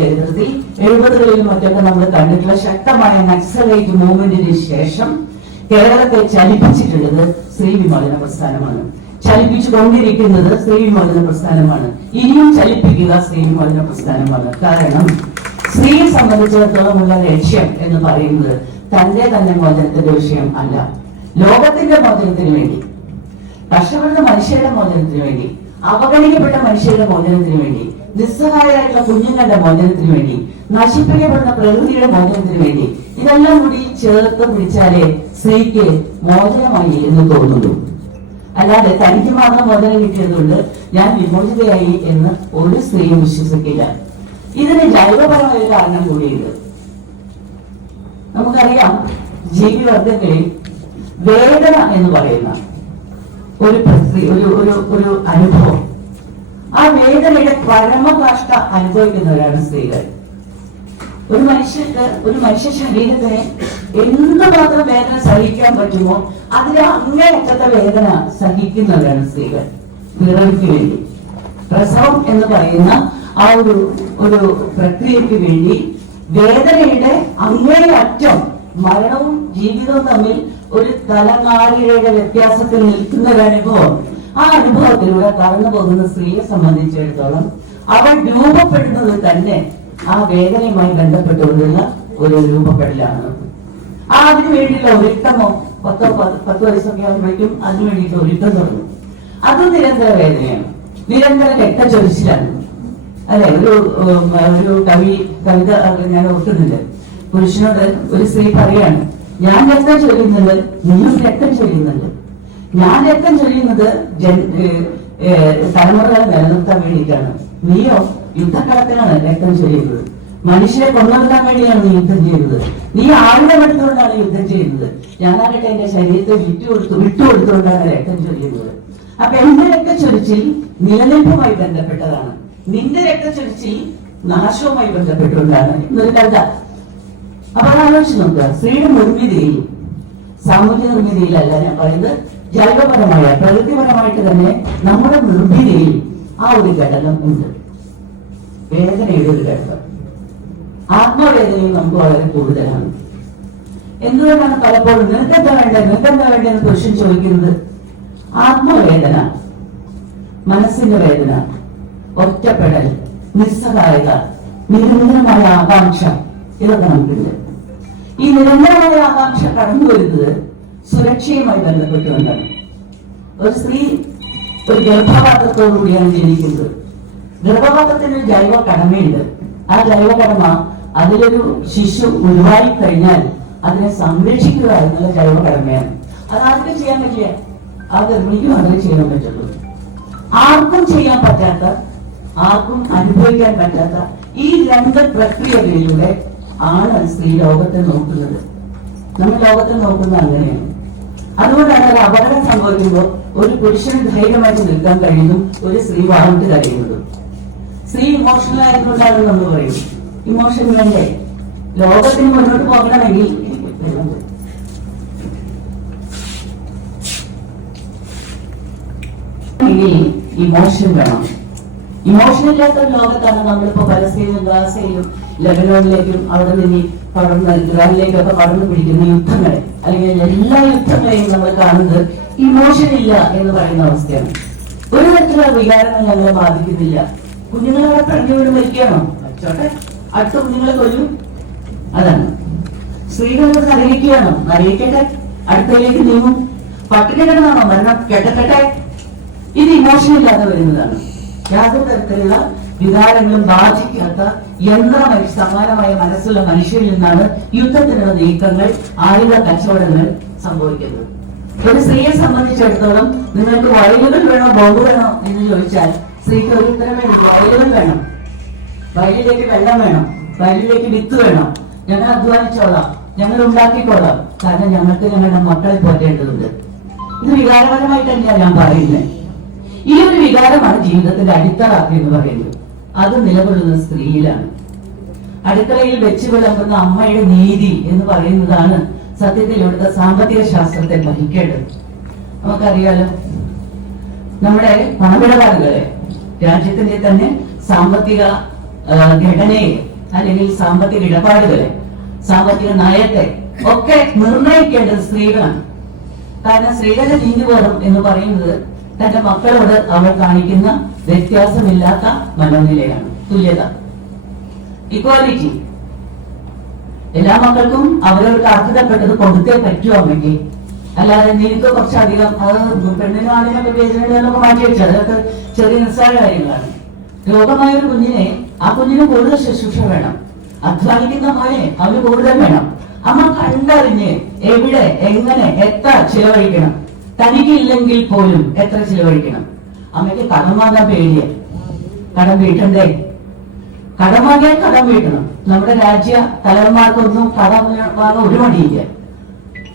ചരിത്രത്തിൽ 70കളിലും മറ്റൊക്കെ നമ്മൾ കണ്ടിട്ടുള്ള ശക്തമായ നക്സലൈറ്റ് മൂവ്മെന്റിന് ശേഷം കേരളത്തെ ചലിപ്പിച്ചിട്ടുള്ളത് സ്ത്രീ വിമോചന പ്രസ്ഥാനമാണ്. ചലിപ്പിച്ചുകൊണ്ടിരിക്കുന്നത് സ്ത്രീ വിമോചന പ്രസ്ഥാനമാണ്. ഇനിയും ചലിപ്പിക്കുക സ്ത്രീ വിമോചന പ്രസ്ഥാനമാണ്. കാരണം സ്ത്രീയെ സംബന്ധിച്ചിടത്തോളം ഉള്ള ലക്ഷ്യം എന്ന് പറയുന്നത് തന്നെ മോചനത്തിന്റെ വിഷയം അല്ല. ലോകത്തിന്റെ മോചനത്തിന് വേണ്ടി, കഷ്ടപ്പെടുന്ന മനുഷ്യരുടെ മോചനത്തിന് വേണ്ടി, അവഗണിക്കപ്പെട്ട മനുഷ്യരുടെ മോചനത്തിന് വേണ്ടി, നിസ്സഹായരായിട്ടുള്ള കുഞ്ഞുങ്ങളുടെ മോചനത്തിന് വേണ്ടി, നശിപ്പിക്കപ്പെടുന്ന പ്രകൃതിയുടെ മോചനത്തിന് വേണ്ടി, ഇതെല്ലാം കൂടി ചേർത്ത് പിടിച്ചാലേ സ്ത്രീക്ക് മോചനമായി എന്ന് തോന്നുന്നു. അല്ലാതെ തനിക്ക് മാത്രം മോചനം കിട്ടിയതുകൊണ്ട് ഞാൻ വിമോചിതയായി എന്ന് ഒരു സ്ത്രീയും വിശ്വസിക്കില്ല. ഇതിന് ജൈവപരമായ കാരണം കൂടിയുണ്ട്. നമുക്കറിയാം, ജീവിവർഗങ്ങളിൽ വേദന എന്ന് പറയുന്ന ഒരു അനുഭവം, ആ വേദനയുടെ പരമകാഷ്ഠ അനുഭവിക്കുന്നവരാണ് സ്ത്രീകൾ. ഒരു മനുഷ്യ ശരീരത്തിന് എന്തുമാത്രം വേദന സഹിക്കാൻ പറ്റുമോ അതിലെ അങ്ങേയറ്റത്തെ വേദന സഹിക്കുന്നവരാണ് സ്ത്രീകൾ. വിറവിക്ക് വേണ്ടി, പ്രസവം എന്ന് പറയുന്ന ആ ഒരു പ്രക്രിയക്ക് വേണ്ടി വേദനയുടെ അങ്ങേയറ്റം, മരണവും ജീവിതവും തമ്മിൽ ഒരു തലനാരിഴയുടെ വ്യത്യാസത്തിൽ നിൽക്കുന്ന ഒരു അനുഭവം, ആ അനുഭവത്തിലൂടെ കടന്നു പോകുന്ന സ്ത്രീയെ സംബന്ധിച്ചിടത്തോളം അവൾ രൂപപ്പെടുന്നത് തന്നെ ആ വേദനയുമായി ബന്ധപ്പെട്ടുകൊണ്ടുള്ള ഒരു രൂപപ്പെടലാണ്. അതിനു വേണ്ടിയുള്ള ഒരുക്കമോ 10 വയസ്സൊക്കെ ആകുമ്പോഴേക്കും അതിനു വേണ്ടിയിട്ട് ഒരുക്കം തുടങ്ങും. അത് നിരന്തര വേദനയാണ്, നിരന്തര രക്തച്ചൊരിച്ചിലാണ്. അല്ലെ, ഒരു കവിത ഞാൻ ഓർക്കുന്നുണ്ട്. പുരുഷനോട് ഒരു സ്ത്രീ പറയാണ്, ഞാൻ രക്തം ചൊല്ലുന്നത്, നീയും രക്തം ചൊല്ലുന്നുണ്ട്. ഞാൻ രക്തം ചൊല്ലുന്നത് തലമുറകളെ നിലനിർത്താൻ വേണ്ടിയിട്ടാണ്, നീയോ യുദ്ധക്കളത്തിലാണ് രക്തം ചൊല്ലുന്നത്. മനുഷ്യരെ കൊണ്ടുവരാൻ വേണ്ടിയാണ് നീ യുദ്ധം ചെയ്യുന്നത്. നീ ആളുടെ മറ്റുകൊണ്ടാണ് യുദ്ധം ചെയ്യുന്നത്. ഞാനാകട്ടെ എന്റെ ശരീരത്തെ വിട്ടുകൊടുത്തുകൊണ്ടാണ് രക്തം ചൊല്ലുന്നത്. അപ്പൊ എന്റെ രക്തച്ചൊരിച്ചിൽ നിലനിൽപ്പുമായി ബന്ധപ്പെട്ടതാണ്, നിന്റെ രക്തച്ചൊരിച്ചിൽ നാശവുമായി ബന്ധപ്പെട്ടുകൊണ്ടാണ് എന്നൊരു കഥ. അപ്പൊ ആലോചിച്ച് നോക്കുക, സ്ത്രീയുടെ നിർമ്മിതിയിൽ, സാമൂഹ്യ നിർമ്മിതിയിലല്ല ഞാൻ പറയുന്നത്, ജൈവപരമായ പ്രകൃതിപരമായിട്ട് തന്നെ നമ്മുടെ നിർമ്മിതിയിൽ ആ ഒരു ഘടകം ഉണ്ട്, വേദനയുടെ ഒരു ഘടകം. ആത്മവേദനയും നമുക്ക് വളരെ കൂടുതലാണ്. എന്തുകൊണ്ടാണ് പലപ്പോഴും നിനക്കെന്താ വേണ്ടെന്ന് പുരുഷൻ ചോദിക്കുന്നത്? ആത്മവേദന, മനസ്സിന്റെ വേദന, ഒറ്റപ്പെടൽ, നിസ്സഹായത, നിരന്തരമായ ആകാംക്ഷ, ഇതൊക്കെ നമുക്കുണ്ട്. ഈ നിരന്തരമായ ആകാംക്ഷ കടന്നു വരുന്നത് സുരക്ഷയുമായി ബന്ധപ്പെട്ടുകൊണ്ടാണ്. ഒരു സ്ത്രീ ഒരു ഗർഭപാത്രത്തോടുകൂടിയാണ് ജനിക്കുന്നത്. ഗർഭപാത്രത്തിന് ഒരു ജൈവ കടമയുണ്ട്. ആ ജൈവ കടമ, അതിലൊരു ശിശു ഉരുവായി കഴിഞ്ഞാൽ അതിനെ സംരക്ഷിക്കുക എന്നുള്ള ജൈവ കടമയാണ്. അത് ആർക്കും ചെയ്യാൻ പറ്റില്ല, ആ ഗർഭിണിക്ക് മാത്രമേ ചെയ്യാൻ പറ്റുള്ളൂ. ആർക്കും ചെയ്യാൻ പറ്റാത്ത, ആർക്കും അനുഭവിക്കാൻ പറ്റാത്ത ഈ രണ്ട് പ്രക്രിയകളിലൂടെ ആണ് സ്ത്രീ ലോകത്തെ നോക്കുന്നത്. നമ്മൾ ലോകത്തെ നോക്കുന്നത് അങ്ങനെയാണ്. അതുകൊണ്ടാണ് ഒരു അപകടം സംഭവിക്കുമ്പോൾ ഒരു പുരുഷന് ധൈര്യമായിട്ട് നിൽക്കാൻ കഴിയുന്നു, ഒരു സ്ത്രീ വാങ്ങിട്ട് കഴിയുന്നതും. സ്ത്രീ ഇമോഷണൽ ആയതുകൊണ്ടാണ് നമ്മൾ പറയും. ഇമോഷൻ വേണ്ടേ? ലോകത്തിന് മുന്നോട്ട് പോകണമെങ്കിൽ ഇമോഷൻ വേണം. ഇമോഷൻ ഇല്ലാത്ത ലോകത്താണ് നമ്മളിപ്പോ പലസ്തീനും ഗാസയിലും ലെബനോണിലേക്കും അവിടെ നിന്ന് പടർന്ന് ഇറാനിലേക്കൊക്കെ പടർന്നു പിടിക്കുന്ന യുദ്ധങ്ങളെ, അല്ലെങ്കിൽ എല്ലാ യുദ്ധങ്ങളെയും നമ്മൾ കാണുന്നത് ഇമോഷൻ ഇല്ല എന്ന് പറയുന്ന അവസ്ഥയാണ്. ഒരു തരത്തിലുള്ള വികാരങ്ങൾ ഞങ്ങളെ ബാധിക്കുന്നില്ല. കുഞ്ഞുങ്ങളെ അവിടെ പിറഞ്ഞുകൊണ്ട് മരിക്കണോ? അച്ചോട്ടെ, അടുത്ത കുഞ്ഞുങ്ങളെ കൊല്ലും. അതാണ്. സ്ത്രീകളോട് നരകിക്കുകയാണോ? നരകിക്കട്ടെ, അടുത്തയിലേക്ക് നീങ്ങും. പട്ടിണി കിടന്നാണോ? മരണം കെട്ടട്ടെ. ഇത് ഇമോഷൻ ഇല്ലാതെ വരുന്നതാണ്. യാതൊരു തരത്തിലുള്ള വികാരങ്ങളും ബാധിക്കാത്ത യന്ത്രമായി സമാനമായ മനസ്സുള്ള മനുഷ്യരിൽ നിന്നാണ് യുദ്ധത്തിനുള്ള നീക്കങ്ങൾ, ആയുധ കച്ചവടങ്ങൾ സംഭവിക്കുന്നത്. ഒരു സ്ത്രീയെ സംബന്ധിച്ചിടത്തോളം നിങ്ങൾക്ക് വയലുകൾ വേണോ ബോംബ് വേണോ എന്ന് ചോദിച്ചാൽ സ്ത്രീക്ക് ഒരു ഉത്തരമേ ഉള്ളൂ. വയലുകൾ വേണം, വയലിലേക്ക് വെള്ളം വേണം, വയലിലേക്ക് വിത്ത് വേണം. ഞങ്ങൾ അധ്വാനിച്ചോളാം, ഞങ്ങൾ ഉണ്ടാക്കിക്കോളാം, കാരണം ഞങ്ങൾക്ക് ഞങ്ങളുടെ മക്കളെ പോറ്റേണ്ടതുണ്ട്. ഇത് വികാരപരമായിട്ട് തന്നെയാണ് ഞാൻ പറയുന്നത്. ഈ ഒരു വികാരമാണ് ജീവിതത്തിന്റെ അടിത്തറ എന്ന് പറയുന്നത്. അത് നിലകൊള്ളുന്ന സ്ത്രീയിലാണ്. അടുക്കളയിൽ വെച്ച് വിളമ്പുന്ന അമ്മയുടെ നീതി എന്ന് പറയുന്നതാണ് സത്യത്തിൽ ഇവിടുത്തെ സാമ്പത്തിക ശാസ്ത്രത്തെ വഹിക്കേണ്ടത്. നമുക്കറിയാലോ, നമ്മുടെ പണമിടപാടുകളെ, രാജ്യത്തിന്റെ തന്നെ സാമ്പത്തിക ഘടനയെ, അല്ലെങ്കിൽ സാമ്പത്തിക ഇടപാടുകളെ, സാമ്പത്തിക നയത്തെ ഒക്കെ നിർണയിക്കേണ്ടത് സ്ത്രീകളാണ്. കാരണം സ്ത്രീകളുടെ നീതിബോധം എന്ന് പറയുന്നത് തന്റെ മക്കളോട് അവൾ കാണിക്കുന്ന വ്യത്യാസമില്ലാത്ത മനോനിലയാണ്. തുല്യത, ഇക്വാലിറ്റി. എല്ലാ മക്കൾക്കും അവരവർക്ക് അർഹതപ്പെട്ടത് കൊടുത്തേ പറ്റൂ അമ്മയ്ക്ക്. അല്ലാതെ നിനക്ക് കുറച്ചധികം, അത് പെണ്ണിനും ആണിനൊക്കെ വിവേചനങ്ങളൊക്കെ മാറ്റി വെച്ചത് അതൊക്കെ ചെറിയ നിസ്സാര കാര്യങ്ങളാണ്. രോഗമായ ഒരു കുഞ്ഞിനെ, ആ കുഞ്ഞിന് കൂടുതൽ ശുശ്രൂഷ വേണം. അധ്വാനിക്കുന്ന മോനെ അവന് കൂടുതൽ വേണം. അമ്മ കണ്ടറിഞ്ഞ് എവിടെ, എങ്ങനെ, എത്ര ചിലവഴിക്കണം, തനിക്കില്ലെങ്കിൽ പോലും എത്ര ചിലവഴിക്കണം. അമ്മയ്ക്ക് കടം വാങ്ങാൻ പേടിയ, കടം വീട്ടണ്ടേ? കടം വാങ്ങിയാൽ കടം വീട്ടണം. നമ്മുടെ രാജ്യ തലവന്മാർക്കൊന്നും കടം വാങ്ങാൻ ഒരു മടിയില്ല.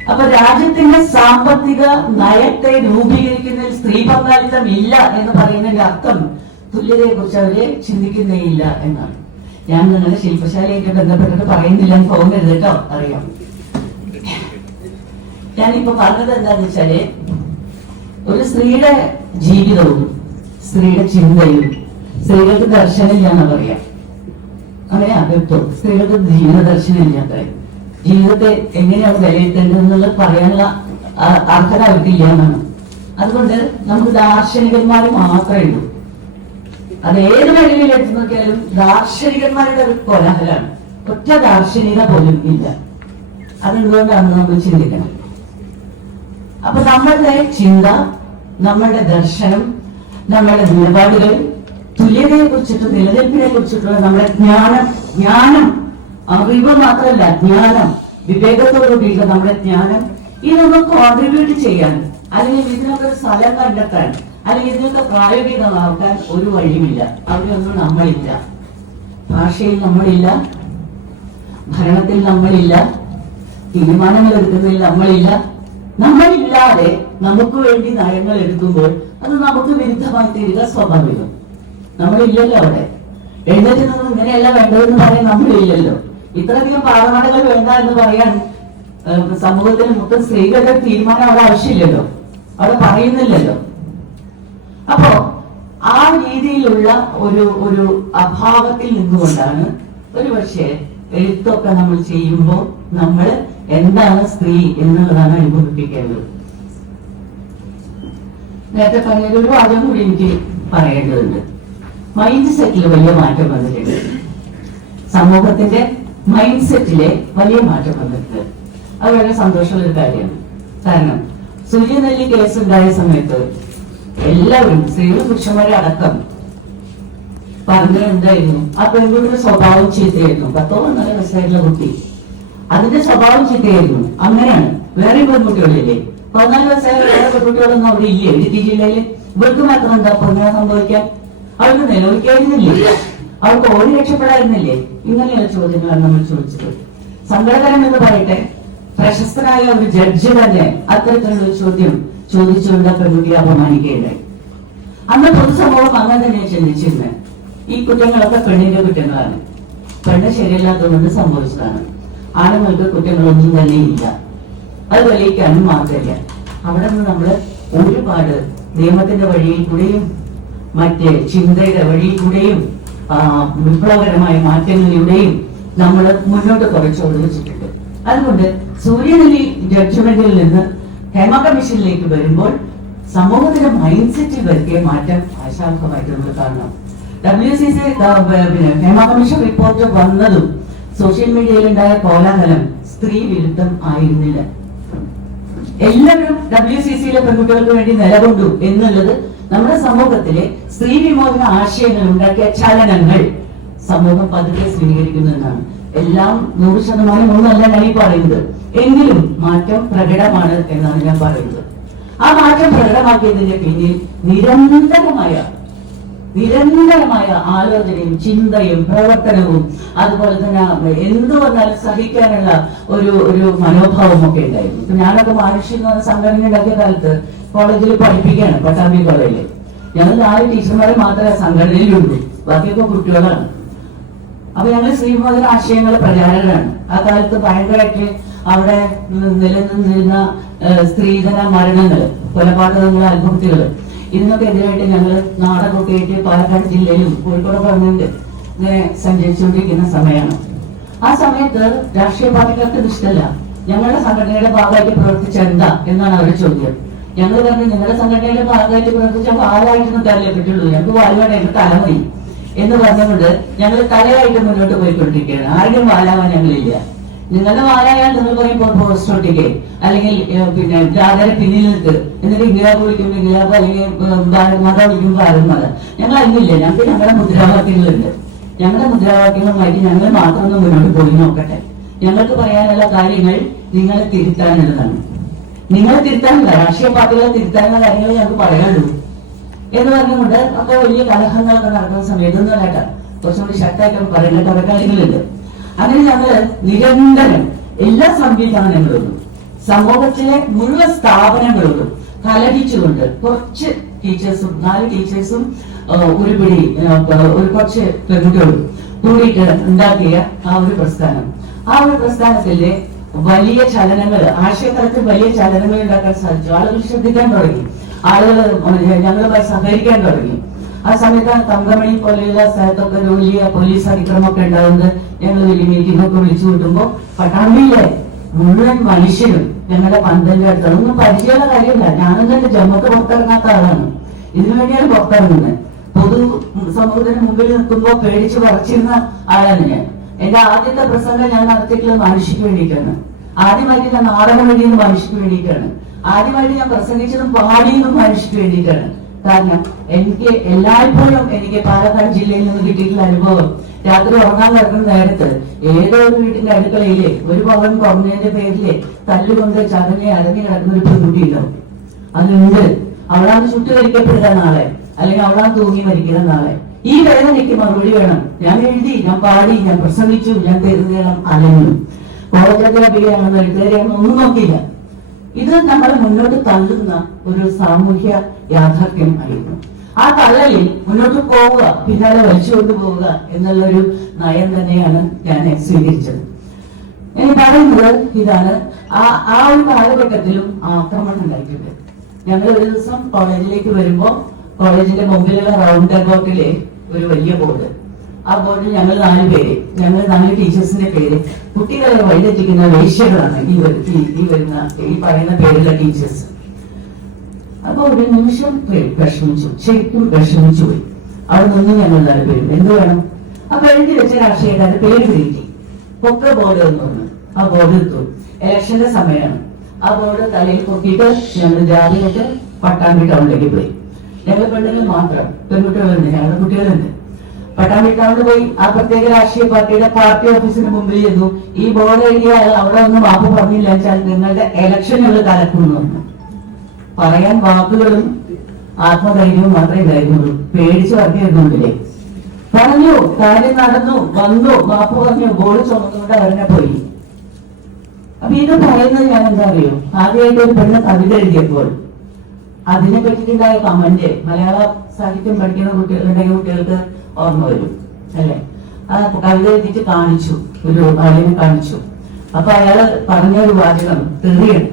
അപ്പൊ രാജ്യത്തിന്റെ സാമ്പത്തിക നയത്തെ രൂപീകരിക്കുന്നതിൽ സ്ത്രീ പങ്കാളിത്തം ഇല്ല എന്ന് പറയുന്നതിന്റെ അർത്ഥം തുല്യതയെ കുറിച്ച് അവരെ ചിന്തിക്കുന്നേ ഇല്ല എന്നാണ്. ഞാൻ നിങ്ങളുടെ ശില്പശാലയായിട്ട് ബന്ധപ്പെട്ടിട്ട് പറയുന്നില്ല, തോന്നരുത് കേട്ടോ, അറിയാം. ഞാനിപ്പോ പറഞ്ഞത് എന്താന്ന് വെച്ചാല്, ഒരു സ്ത്രീയുടെ ജീവിതവും സ്ത്രീയുടെ ചിന്തയും സ്ത്രീകൾക്ക് ദർശനമില്ലാന്ന് പറയാം. അങ്ങനെ അകത്തും സ്ത്രീകൾക്ക് ജീവിത ദർശനമില്ലാത്ത, ജീവിതത്തെ എങ്ങനെയാണ് വിലയിരുത്തേണ്ടതെന്നുള്ളത് പറയാനുള്ള അർഹത അവർക്കില്ല എന്നാണ്. അതുകൊണ്ട് നമുക്ക് ദാർശനികന്മാർ മാത്രമേ ഉള്ളൂ. അത് ഏത് വഴിയിൽ എടുത്തു നോക്കിയാലും ദാർശനികന്മാരുടെ ഒരു കോലാഹലാണ്. ഒറ്റ ദാർശനിക പോലും ഇല്ല. അതെന്തുകൊണ്ടാണെന്ന് നമ്മൾ ചിന്തിക്കണം. അപ്പൊ നമ്മളുടെ ചിന്ത, നമ്മളുടെ ദർശനം, നമ്മളുടെ നിലപാടുകൾ, തുല്യതയെ കുറിച്ചിട്ടും നിലനിൽപ്പിനെ കുറിച്ചിട്ടുള്ള നമ്മുടെ ജ്ഞാനം, അറിവ് മാത്രമല്ല ജ്ഞാനം, വിവേകത്തോടുകൂടിയുള്ള നമ്മുടെ ജ്ഞാനം, ഇതൊന്നും കോൺട്രിബ്യൂട്ട് ചെയ്യാൻ, അല്ലെങ്കിൽ ഇതിനൊക്കെ ഒരു സ്ഥലം കണ്ടെത്താൻ, അല്ലെങ്കിൽ ഇതിനൊക്കെ പ്രായോഗികമാക്കാൻ ഒരു വഴിയുമില്ല. അവിടെയൊന്നും നമ്മളില്ല. ഭാഷയിൽ നമ്മളില്ല, ഭരണത്തിൽ നമ്മളില്ല, തീരുമാനങ്ങൾ എടുക്കുന്നതിൽ നമ്മളില്ല. നമ്മളില്ലാതെ നമുക്ക് വേണ്ടി നയങ്ങൾ എടുക്കുമ്പോൾ അത് നമുക്ക് വിരുദ്ധമായി തീരുക സ്വാഭാവികം. നമ്മളില്ലല്ലോ അവിടെ. എഴുന്നേറ്റ് നിന്ന് ഇങ്ങനെയല്ല വേണ്ടതെന്ന് പറയാൻ നമ്മളില്ലല്ലോ. ഇത്രയധികം പാഠമാടകൾ വേണ്ട എന്ന് പറയാൻ സമൂഹത്തിന് മൊത്തം സ്ത്രീകളുടെ തീരുമാനം അവിടെ ആവശ്യമില്ലല്ലോ, അവിടെ പറയുന്നില്ലല്ലോ. അപ്പോ ആ രീതിയിലുള്ള ഒരു അഭാവത്തിൽ നിന്നുകൊണ്ടാണ് ഒരുപക്ഷെ എഴുത്തൊക്കെ നമ്മൾ ചെയ്യുമ്പോൾ നമ്മൾ എന്താണ് സ്ത്രീ എന്നുള്ളതാണ് അനുഭവിപ്പിക്കേണ്ടത്. നേരത്തെ പറഞ്ഞ ഒരു വാചകം കൂടി എനിക്ക് പറയേണ്ടതുണ്ട്. മൈൻഡ് സെറ്റിൽ വലിയ മാറ്റം വന്നിട്ടുണ്ട്. സമൂഹത്തിന്റെ മൈൻഡ് സെറ്റിലെ വലിയ മാറ്റം വന്നിട്ടുണ്ട്. അത് വളരെ സന്തോഷമുള്ള ഒരു കാര്യമാണ്. കാരണം സൂര്യനെല്ലി കേസ് ഉണ്ടായ സമയത്ത് എല്ലാവരും സ്ത്രീകളും പുരുഷന്മാരെ അടക്കം പറഞ്ഞത് എന്തായിരുന്നു? ആ പെൺകുട്ടിയുടെ സ്വഭാവം ചീത്തയായിരുന്നു. 10-12 വയസ്സായിട്ടുള്ള കുട്ടി, അതിന്റെ സ്വഭാവം ചീത്തയായിരുന്നു. അങ്ങനെയാണ്. വേറെ പെൺകുട്ടികളില്ലേ? 14 വയസ്സായ വേറെ പെൺകുട്ടികളൊന്നും അവിടെ ഇല്ലേ ഇടുക്കി ജില്ലയില്? ഇവർക്ക് മാത്രം എന്താ അങ്ങനെ സംഭവിക്കാൻ? അവർക്ക് നിലവിളിക്കായിരുന്നില്ലേ? അവർക്ക് ഓടി രക്ഷപ്പെടായിരുന്നില്ലേ? ഇങ്ങനെയുള്ള ചോദ്യങ്ങളാണ് നമ്മൾ ചോദിച്ചത്. സങ്കടകരം എന്ന് പറയട്ടെ, പ്രശസ്തനായ ഒരു ജഡ്ജി തന്നെ അത്തരത്തിലുള്ള ഒരു ചോദ്യം ചോദിച്ചുകൊണ്ട് പെൺകുട്ടിയെ അപമാനിക്കുകയുണ്ടായി. അന്ന് പൊതുസമൂഹം അങ്ങനെ തന്നെ ചിന്തിച്ചിരുന്നത്. ഈ കുറ്റങ്ങളൊക്കെ പെണ്ണിന്റെ കുറ്റങ്ങളാണ്, പെണ്ണ് ശരിയല്ലാത്തതുകൊണ്ട് സംഭവിച്ചതാണ്, ആണുങ്ങൾക്ക് കുറ്റങ്ങളൊന്നും തന്നെ ഇല്ല, അത് തെളിയിക്കാനും മാത്രമില്ല. അവിടെ നിന്ന് നമ്മള് ഒരുപാട് നിയമത്തിന്റെ വഴിയിൽ കൂടെയും മറ്റ് ചിന്തയുടെ വഴിയിൽ കൂടെയും വിപ്ലവകരമായ മാറ്റങ്ങളിലൂടെയും നമ്മൾ മുന്നോട്ട് കുറച്ചോട് വെച്ചിട്ടുണ്ട്. അതുകൊണ്ട് സൂര്യനെല്ലി ജഡ്ജ്മെന്റിൽ നിന്ന് ഹേമ കമ്മീഷനിലേക്ക് വരുമ്പോൾ സമൂഹത്തിന്റെ മൈൻഡ് സെറ്റിൽ വരുത്തിയ മാറ്റം ആശാവഹമായിട്ട് നമ്മൾ കാണണം. WCC ഹേമ കമ്മീഷൻ റിപ്പോർട്ട് വന്നതും സോഷ്യൽ മീഡിയയിൽ ഉണ്ടായ കോലാഹലം സ്ത്രീ വിരുദ്ധം ആയിരുന്നില്ല. എല്ലാവരും WCCയിലെ പെൺകുട്ടികൾക്ക് വേണ്ടി നിലകൊണ്ടു എന്നുള്ളത് നമ്മുടെ സമൂഹത്തിലെ സ്ത്രീ വിമോചന ആശയങ്ങൾ ഉണ്ടാക്കിയ ചലനങ്ങൾ സമൂഹം പതുക്കെ സ്വീകരിക്കുന്നതാണ്. എല്ലാം 100% ഒന്നല്ല ഞാൻ ഈ പറയുന്നത്, എങ്കിലും മാറ്റം പ്രകടമാണ് എന്നാണ് ഞാൻ പറയുന്നത്. ആ മാറ്റം പ്രകടമാക്കിയതിന്റെ പിന്നിൽ നിരന്തരമായ ആലോചനയും ചിന്തയും പ്രവർത്തനവും അതുപോലെ തന്നെ എന്തു വന്നാലും സഹിക്കാനുള്ള ഒരു മനോഭാവം ഒക്കെ ഉണ്ടായിരുന്നു. ഇപ്പൊ ഞാനൊക്കെ മാനുഷിക സംഘടന ഉണ്ടാക്കിയ കാലത്ത് കോളേജിൽ പഠിപ്പിക്കുകയാണ്, പട്ടാമ്പി കോളേജിൽ. ഞങ്ങൾ 4 ടീച്ചർമാരെ മാത്രമേ സംഘടനയിലുള്ളൂ, ബാക്കിയൊക്കെ കുട്ടികളാണ്. അപ്പൊ ഞങ്ങൾ ശ്രീമോദന ആശയങ്ങൾ പ്രചാരകരാണ്. ആ കാലത്ത് ഭയങ്കരമായിട്ട് അവിടെ നിലനിന്നിരുന്ന സ്ത്രീധന മരണങ്ങള്, കൊലപാതകങ്ങൾ, ആത്മഹത്യകള്, ഇതിനൊക്കെ എതിരായിട്ട് ഞങ്ങൾ നാടകമൊക്കെ ആയിട്ട് പാലക്കാട് ജില്ലയിലും കോഴിക്കോട് പറഞ്ഞുകൊണ്ട് ഇങ്ങനെ സഞ്ചരിച്ചുകൊണ്ടിരിക്കുന്ന സമയമാണ്. ആ സമയത്ത് രാഷ്ട്രീയ പാർട്ടികൾക്ക് ഇത് ഇഷ്ടമല്ല. ഞങ്ങളുടെ സംഘടനയുടെ ഭാഗമായിട്ട് പ്രവർത്തിച്ച എന്താ എന്നാണ് അവരുടെ ചോദ്യം. ഞങ്ങൾ പറഞ്ഞു, നിങ്ങളുടെ സംഘടനയുടെ ഭാഗമായിട്ട് പ്രവർത്തിച്ച വാലായിട്ടൊന്നും തരലേ പറ്റുള്ളൂ, ഞങ്ങൾക്ക് വാലുവാണ്, ഞങ്ങൾക്ക് തലമതി എന്ന് പറഞ്ഞുകൊണ്ട് ഞങ്ങൾ തലയായിട്ട് മുന്നോട്ട് പോയിക്കൊണ്ടിരിക്കുകയാണ്. ആരുടെയും വാലാവാൻ ഞങ്ങളില്ല. നിങ്ങളുടെ വാലായാൽ നിങ്ങൾ പറയുമ്പോൾ പോസ്റ്റർ ഒട്ടിക്കേ, അല്ലെങ്കിൽ പിന്നെ ജാഥയുടെ പിന്നിൽ നിൽക്ക്, എന്നിട്ട് ഇംഗ്ലാബ് വിളിക്കുമ്പോൾ ഇംഗ്ലാബ്, അല്ലെങ്കിൽ മത വിളിക്കുമ്പോൾ ഭാരത് മത. ഞങ്ങൾ അതിനില്ല. ഞങ്ങൾക്ക് ഞങ്ങളുടെ മുദ്രാവാക്യങ്ങളുണ്ട്. ഞങ്ങളുടെ മുദ്രാവാക്യങ്ങളുമായിട്ട് ഞങ്ങൾ മാത്രം ഒന്ന് മുന്നോട്ട് പോയി നോക്കട്ടെ. ഞങ്ങൾക്ക് പറയാനുള്ള കാര്യങ്ങൾ നിങ്ങളെ തിരുത്താനുള്ളതാണ്. നിങ്ങളെ തിരുത്താനുള്ള, രാഷ്ട്രീയ പാർട്ടികളെ തിരുത്താനുള്ള കാര്യങ്ങൾ ഞങ്ങൾക്ക് പറയാനുള്ളൂ എന്ന് പറഞ്ഞുകൊണ്ട് ഒക്കെ വലിയ കലഹങ്ങളൊക്കെ നടക്കുന്ന സമയത്ത് ഒന്നും കേട്ടാ കുറച്ചുകൂടി ശക്തമായിട്ട് പറയുന്ന കുറെ കാര്യങ്ങളുണ്ട്. അങ്ങനെ ഞങ്ങള് നിരന്തരം എല്ലാ സംവിധാനങ്ങളോടും സമൂഹത്തിലെ മുഴുവൻ സ്ഥാപനങ്ങളോടും കലഹിച്ചുകൊണ്ട് കുറച്ച് ടീച്ചേഴ്സും 4 ടീച്ചേഴ്സും ഒരു കുറച്ച് പെൺകുട്ടികളും കൂടിയിട്ട് ഉണ്ടാക്കിയ ആ ഒരു പ്രസ്ഥാനത്തിലെ വലിയ ചലനങ്ങൾ, ആശയതലത്തിൽ വലിയ ചലനങ്ങൾ ഉണ്ടാക്കാൻ സാധിച്ചു. ആളുകൾ ശ്രദ്ധിക്കാൻ തുടങ്ങി, ആളുകൾ ഞങ്ങളുമായി സഹകരിക്കാൻ തുടങ്ങി. ആ സമയത്താണ് തങ്കമണി പോലെയുള്ള സ്ഥലത്തൊക്കെ വലിയ പോലീസ് അതിക്രമമൊക്കെ ഉണ്ടാകുന്നത്. ഞങ്ങൾ വലിയ മീറ്റിംഗൊക്കെ വിളിച്ചു കൂട്ടുമ്പോ പട്ടാമ്പിയിലെ മുഴുവൻ മനുഷ്യരും ഞങ്ങളുടെ പന്തലിന്റെ അടുത്ത്, അതൊന്നും പരിചയമുള്ള കാര്യമില്ല. ഞാനും തന്നെ ജമ്മുക്ക് പുറത്തിറങ്ങാത്ത ആളാണ്, ഇതിനു വേണ്ടിയാണ് പുറത്തിറങ്ങുന്നത്. പൊതു സമൂഹത്തിന് മുമ്പിൽ നിൽക്കുമ്പോൾ പേടിച്ച് പറിച്ചിരുന്ന ആളാണ് ഞാൻ. എന്റെ ആദ്യത്തെ പ്രസംഗം ഞാൻ നടത്തിയിട്ടുള്ളത് മനുഷ്യക്ക് വേണ്ടിയിട്ടാണ്. ആദ്യമായിട്ട് ഞാൻ നാടകം വേണ്ടിയത് മനുഷ്യക്ക് വേണ്ടിയിട്ടാണ്. ആദ്യമായിട്ട് ഞാൻ പ്രസംഗിച്ചതും പാടിയതും മനുഷ്യക്ക് വേണ്ടിയിട്ടാണ്. കാരണം എനിക്ക് എല്ലായ്പ്പോഴും എനിക്ക് പാലക്കാട് ജില്ലയിൽ നിന്ന് കിട്ടിയിട്ടുള്ള അനുഭവം, രാത്രി ഉറങ്ങാൻ കിടക്കുന്ന നേരത്ത് ഏതോ ഒരു വീട്ടിന്റെ അടുക്കളയിലെ ഒരു പവൻ കുറഞ്ഞതിന്റെ പേരില് തല്ലുകൊണ്ട് ചടങ്ങി അടങ്ങി കിടക്കുന്ന ഒരു പെൺകുട്ടി ഉണ്ടാവും. അതുണ്ട്. അവളാണ് ചുട്ടുകരിക്കപ്പെടുക നാളെ, അല്ലെങ്കിൽ അവളാണ് തൂങ്ങി മരിക്കുന്ന നാളെ. ഈ വേദനയ്ക്ക് മറുപടി വേണം. ഞാൻ എഴുതി, ഞാൻ പാടി, ഞാൻ പ്രസംഗിച്ചു, ഞാൻ തെരുന്നേളം അലഞ്ഞു. കോളേജിലെ എഴുത്തുകാരിയാണെന്ന് ഒന്നും നോക്കിയില്ല. ഇത് നമ്മൾ മുന്നോട്ട് തള്ളുന്ന ഒരു സാമൂഹ്യ യാഥാർത്ഥ്യം ആയിരുന്നു. ആ തള്ളലിൽ മുന്നോട്ട് പോവുക, പിന്നാലെ വലിച്ചുകൊണ്ട് പോവുക എന്നുള്ളൊരു നയം തന്നെയാണ് ഞാൻ സ്വീകരിച്ചത്. ഇനി പറയുന്നത് ഇതാണ്, ആ ഒരു കാലഘട്ടത്തിലും ആക്രമണം ഉണ്ടായിട്ടുണ്ട്. ഞങ്ങൾ ഒരു ദിവസം കോളേജിലേക്ക് വരുമ്പോ കോളേജിന്റെ മുമ്പിലുള്ള റൗണ്ട് അബൌട്ടിലെ ഒരു വലിയ ബോർഡ്, ആ ബോർഡിൽ ഞങ്ങൾ 4 ടീച്ചേഴ്സിന്റെ പേര് കുട്ടികളെ വഴിതെറ്റിക്കുന്ന വേശ്യകളാണ് ഈ പറയുന്ന പേരുള്ള ടീച്ചേഴ്സ്. അപ്പൊ ഒരു നിമിഷം വിഷമിച്ചു, ശരിക്കും വിഷമിച്ചു പോയി. അവിടെ നിന്ന് ഞങ്ങൾ 4 പേരും എന്ത് വേണം, അപ്പൊ എഴുതി വെച്ച രാഷ്ട്രീയക്കാരുടെ പേര് കിട്ടി. പൊക്ക ബോർഡ് എന്ന് പറഞ്ഞു. ആ ബോർഡ് എടുത്തു. ഇലക്ഷന്റെ സമയമാണ്. ആ ബോർഡ് തലയിൽ പൊക്കിയിട്ട് ഞങ്ങൾ രാവിലെ പട്ടാമ്പി ടൗണിലേക്ക് പോയി. ഞങ്ങൾ പെണ്ണുങ്ങൾ മാത്രം, പെൺകുട്ടികളുണ്ട്, ഞങ്ങളുടെ കുട്ടികളുണ്ട്. പട്ടാമ്പി ടൗണിൽ പോയി ആ പ്രത്യേക രാഷ്ട്രീയ പാർട്ടിയുടെ പാർട്ടി ഓഫീസിന് മുമ്പിൽ ചെന്നു. ഈ ബോർഡ് എഴുതിയ അവിടെ ഒന്നും മാപ്പ് പറഞ്ഞില്ല വെച്ചാൽ നിങ്ങളുടെ ഇലക്ഷനുള്ള കലക്കുന്നു പറഞ്ഞു. പറയാൻ വാക്കുകളും ആത്മധൈര്യവും മാത്രമേ ഉണ്ടായിരുന്നുള്ളൂ. പേടിച്ച് വർക്കിയിരുന്നുണ്ടല്ലേ. പറഞ്ഞു, കാര്യം നടന്നു, വന്നു, മാപ്പ് പറഞ്ഞു, ബോർഡ് ചുമന്നുകൊണ്ട് അവരെ പോയി. അപ്പൊ ഇത് പറയുന്നത് ഞാൻ എന്താ അറിയോ, ആദ്യമായിട്ട് ഒരു പെണ്ണ് കവിത എഴുതിയപ്പോൾ അതിനെ പറ്റിയിട്ടുണ്ടായ കമന്റ് മലയാള സാഹിത്യം പഠിക്കുന്ന കുട്ടികളുണ്ടെങ്കിൽ കുട്ടികൾക്ക് ഓർമ്മ വരും അല്ലെ. ആ കവിത എഴുതിയിട്ട് കാണിച്ചു, ഒരു ആളിനെ കാണിച്ചു. അപ്പൊ അയാള് പറഞ്ഞൊരു വാചകം തെറിയാണ്,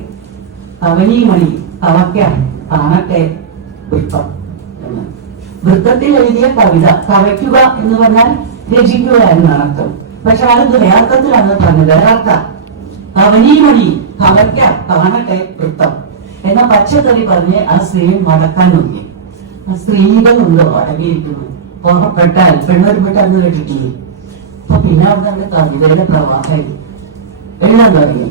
കവനീമണി കവയ്ക്കാൻ കാണട്ടെ വൃത്തം എന്ന്. വൃത്തത്തിൽ എഴുതിയ കവിത കവയ്ക്കുക എന്ന് പറഞ്ഞാൽ രചിക്കുക എന്നാണ് അർത്ഥം. പക്ഷെ ആൾ യഥാർത്ഥത്തിലാണ് പറഞ്ഞത്. യഥാർത്ഥ കവനീമണി കവയ്ക്കാൻ കാണട്ടെ വൃത്തം എന്ന പച്ചക്കറി പറഞ്ഞ് ആ സ്ത്രീയെ മടക്കാൻ നോക്കി. ആ സ്ത്രീകളുണ്ടോ അടങ്ങിയിരിക്കുന്നു, പുറപ്പെട്ടാൽ പെണ്ണൊരുപ്പെട്ടാൽ എന്ന് കേട്ടിട്ടില്ലേ. അപ്പൊ പിന്നെ അവിടെ നമ്മുടെ കവിതയുടെ പ്രവാഹമായി എഴുതാൻ തുടങ്ങി.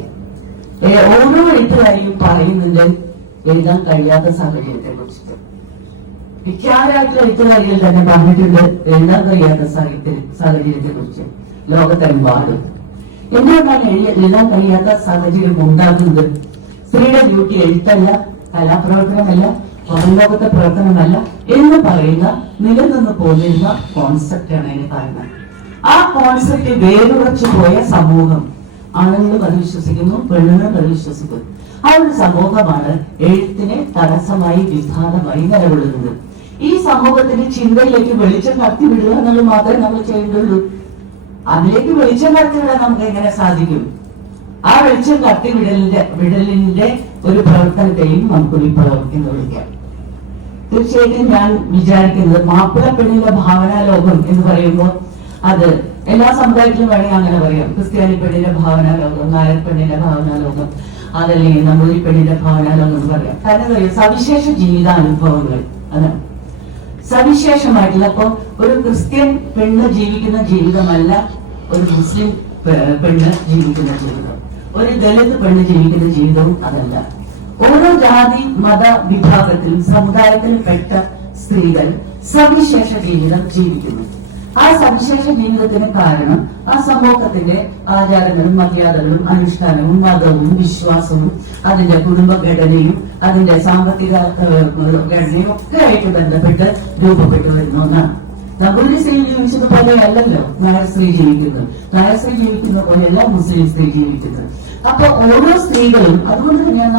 ഓരോ എഴുത്തുകാരിയും പറയുന്നുണ്ട് എഴുതാൻ കഴിയാത്ത സാഹചര്യത്തെ കുറിച്ചിട്ട്. വിഖ്യാതരായിട്ടുള്ള എഴുത്തുകാരികൾ തന്നെ പറഞ്ഞിട്ടുണ്ട് എഴുതാൻ കഴിയാത്ത സാഹചര്യത്തെ കുറിച്ച് ലോകത്തെമ്പാടും. എന്തുകൊണ്ടാണ് എഴുതാൻ കഴിയാത്ത സാഹചര്യം ഉണ്ടാകുന്നത്? സ്ത്രീയുടെ ഡ്യൂട്ടി എഴുത്തല്ല, കലാപ്രവർത്തനമല്ല, പുറംലോകത്തെ പ്രവർത്തനമല്ല എന്ന് പറയുന്ന നിലനിന്ന് പോന്നിരുന്ന കോൺസെപ്റ്റാണ് അതിന് കാരണം. ആ കോൺസെപ്റ്റ് വേരുറച്ചു പോയ സമൂഹം, ആണുങ്ങളും അത് വിശ്വസിക്കുന്നു, പെണ്ണുങ്ങളും അത് വിശ്വസിക്കുന്നു. ആ ഒരു സമൂഹമാണ് എഴുത്തിനെ തടസ്സമായി വിധാനമായി നിലകൊള്ളുന്നത്. ഈ സമൂഹത്തിന്റെ ചിന്തയിലേക്ക് വെളിച്ചം കടത്തിവിടുക എന്നുള്ളത് മാത്രമേ നമ്മൾ ചെയ്യേണ്ടുള്ളൂ. അതിലേക്ക് വെളിച്ചം കടത്തിവിടാൻ നമുക്ക് എങ്ങനെ സാധിക്കും? ആ വെളിച്ചം കടത്തിവിടലിന്റെ ഒരു പ്രവർത്തനത്തെയും നമുക്ക് വിപ്ലവം എന്ന് വിളിക്കാം. തീർച്ചയായിട്ടും ഞാൻ വിചാരിക്കുന്നത് മാപ്പിള പെണ്ണിന്റെ ഭാവനാലോകം എന്ന് പറയുമ്പോൾ അത് എല്ലാ സമുദായത്തിലും വേണമെങ്കിൽ അങ്ങനെ പറയാം. ക്രിസ്ത്യാനി പെണ്ണിന്റെ ഭാവനാലോകം, നായർ പെണ്ണിന്റെ ഭാവനാലോകം, അതല്ലെങ്കിൽ നമ്പൂരി പെണ്ണിന്റെ ഭാവനാലോകം എന്ന് പറയാം. കാരണം സവിശേഷ ജീവിതാനുഭവങ്ങൾ അതാണ് സവിശേഷമായിട്ടുള്ള. അപ്പൊ ഒരു ക്രിസ്ത്യൻ പെണ്ണ് ജീവിക്കുന്ന ജീവിതമല്ല ഒരു മുസ്ലിം പെണ്ണ് ജീവിക്കുന്ന ജീവിതം, ഒരു ദളിത് പെണ്ണ് ജീവിക്കുന്ന ജീവിതവും അതല്ല. ഓരോ ജാതി മത വിഭാഗത്തിലും സമുദായത്തിലും പെട്ട സ്ത്രീകൾ സവിശേഷ ജീവിതം ജീവിക്കുന്നു. ആ സവിശേഷ ജീവിതത്തിന് കാരണം ആ സമൂഹത്തിന്റെ ആചാരങ്ങളും മര്യാദകളും അനുഷ്ഠാനവും മതവും വിശ്വാസവും അതിന്റെ കുടുംബഘടനയും അതിന്റെ സാമ്പത്തിക ഘടനയും ഒക്കെ ആയിട്ട് ബന്ധപ്പെട്ട് രൂപപ്പെട്ടു വരുന്ന ഒന്നാണ്. നമ്പൂരി സ്ത്രീ ജീവിച്ചത് പോലെയല്ലല്ലോ നായർ സ്ത്രീ ജീവിക്കുന്നത്. നായർ സ്ത്രീ ജീവിക്കുന്ന പോലെയല്ല മുസ്ലിം സ്ത്രീ ജീവിക്കുന്നത്. അപ്പൊ ഓരോ സ്ത്രീകളും അതുകൊണ്ട് തന്നെയാണ്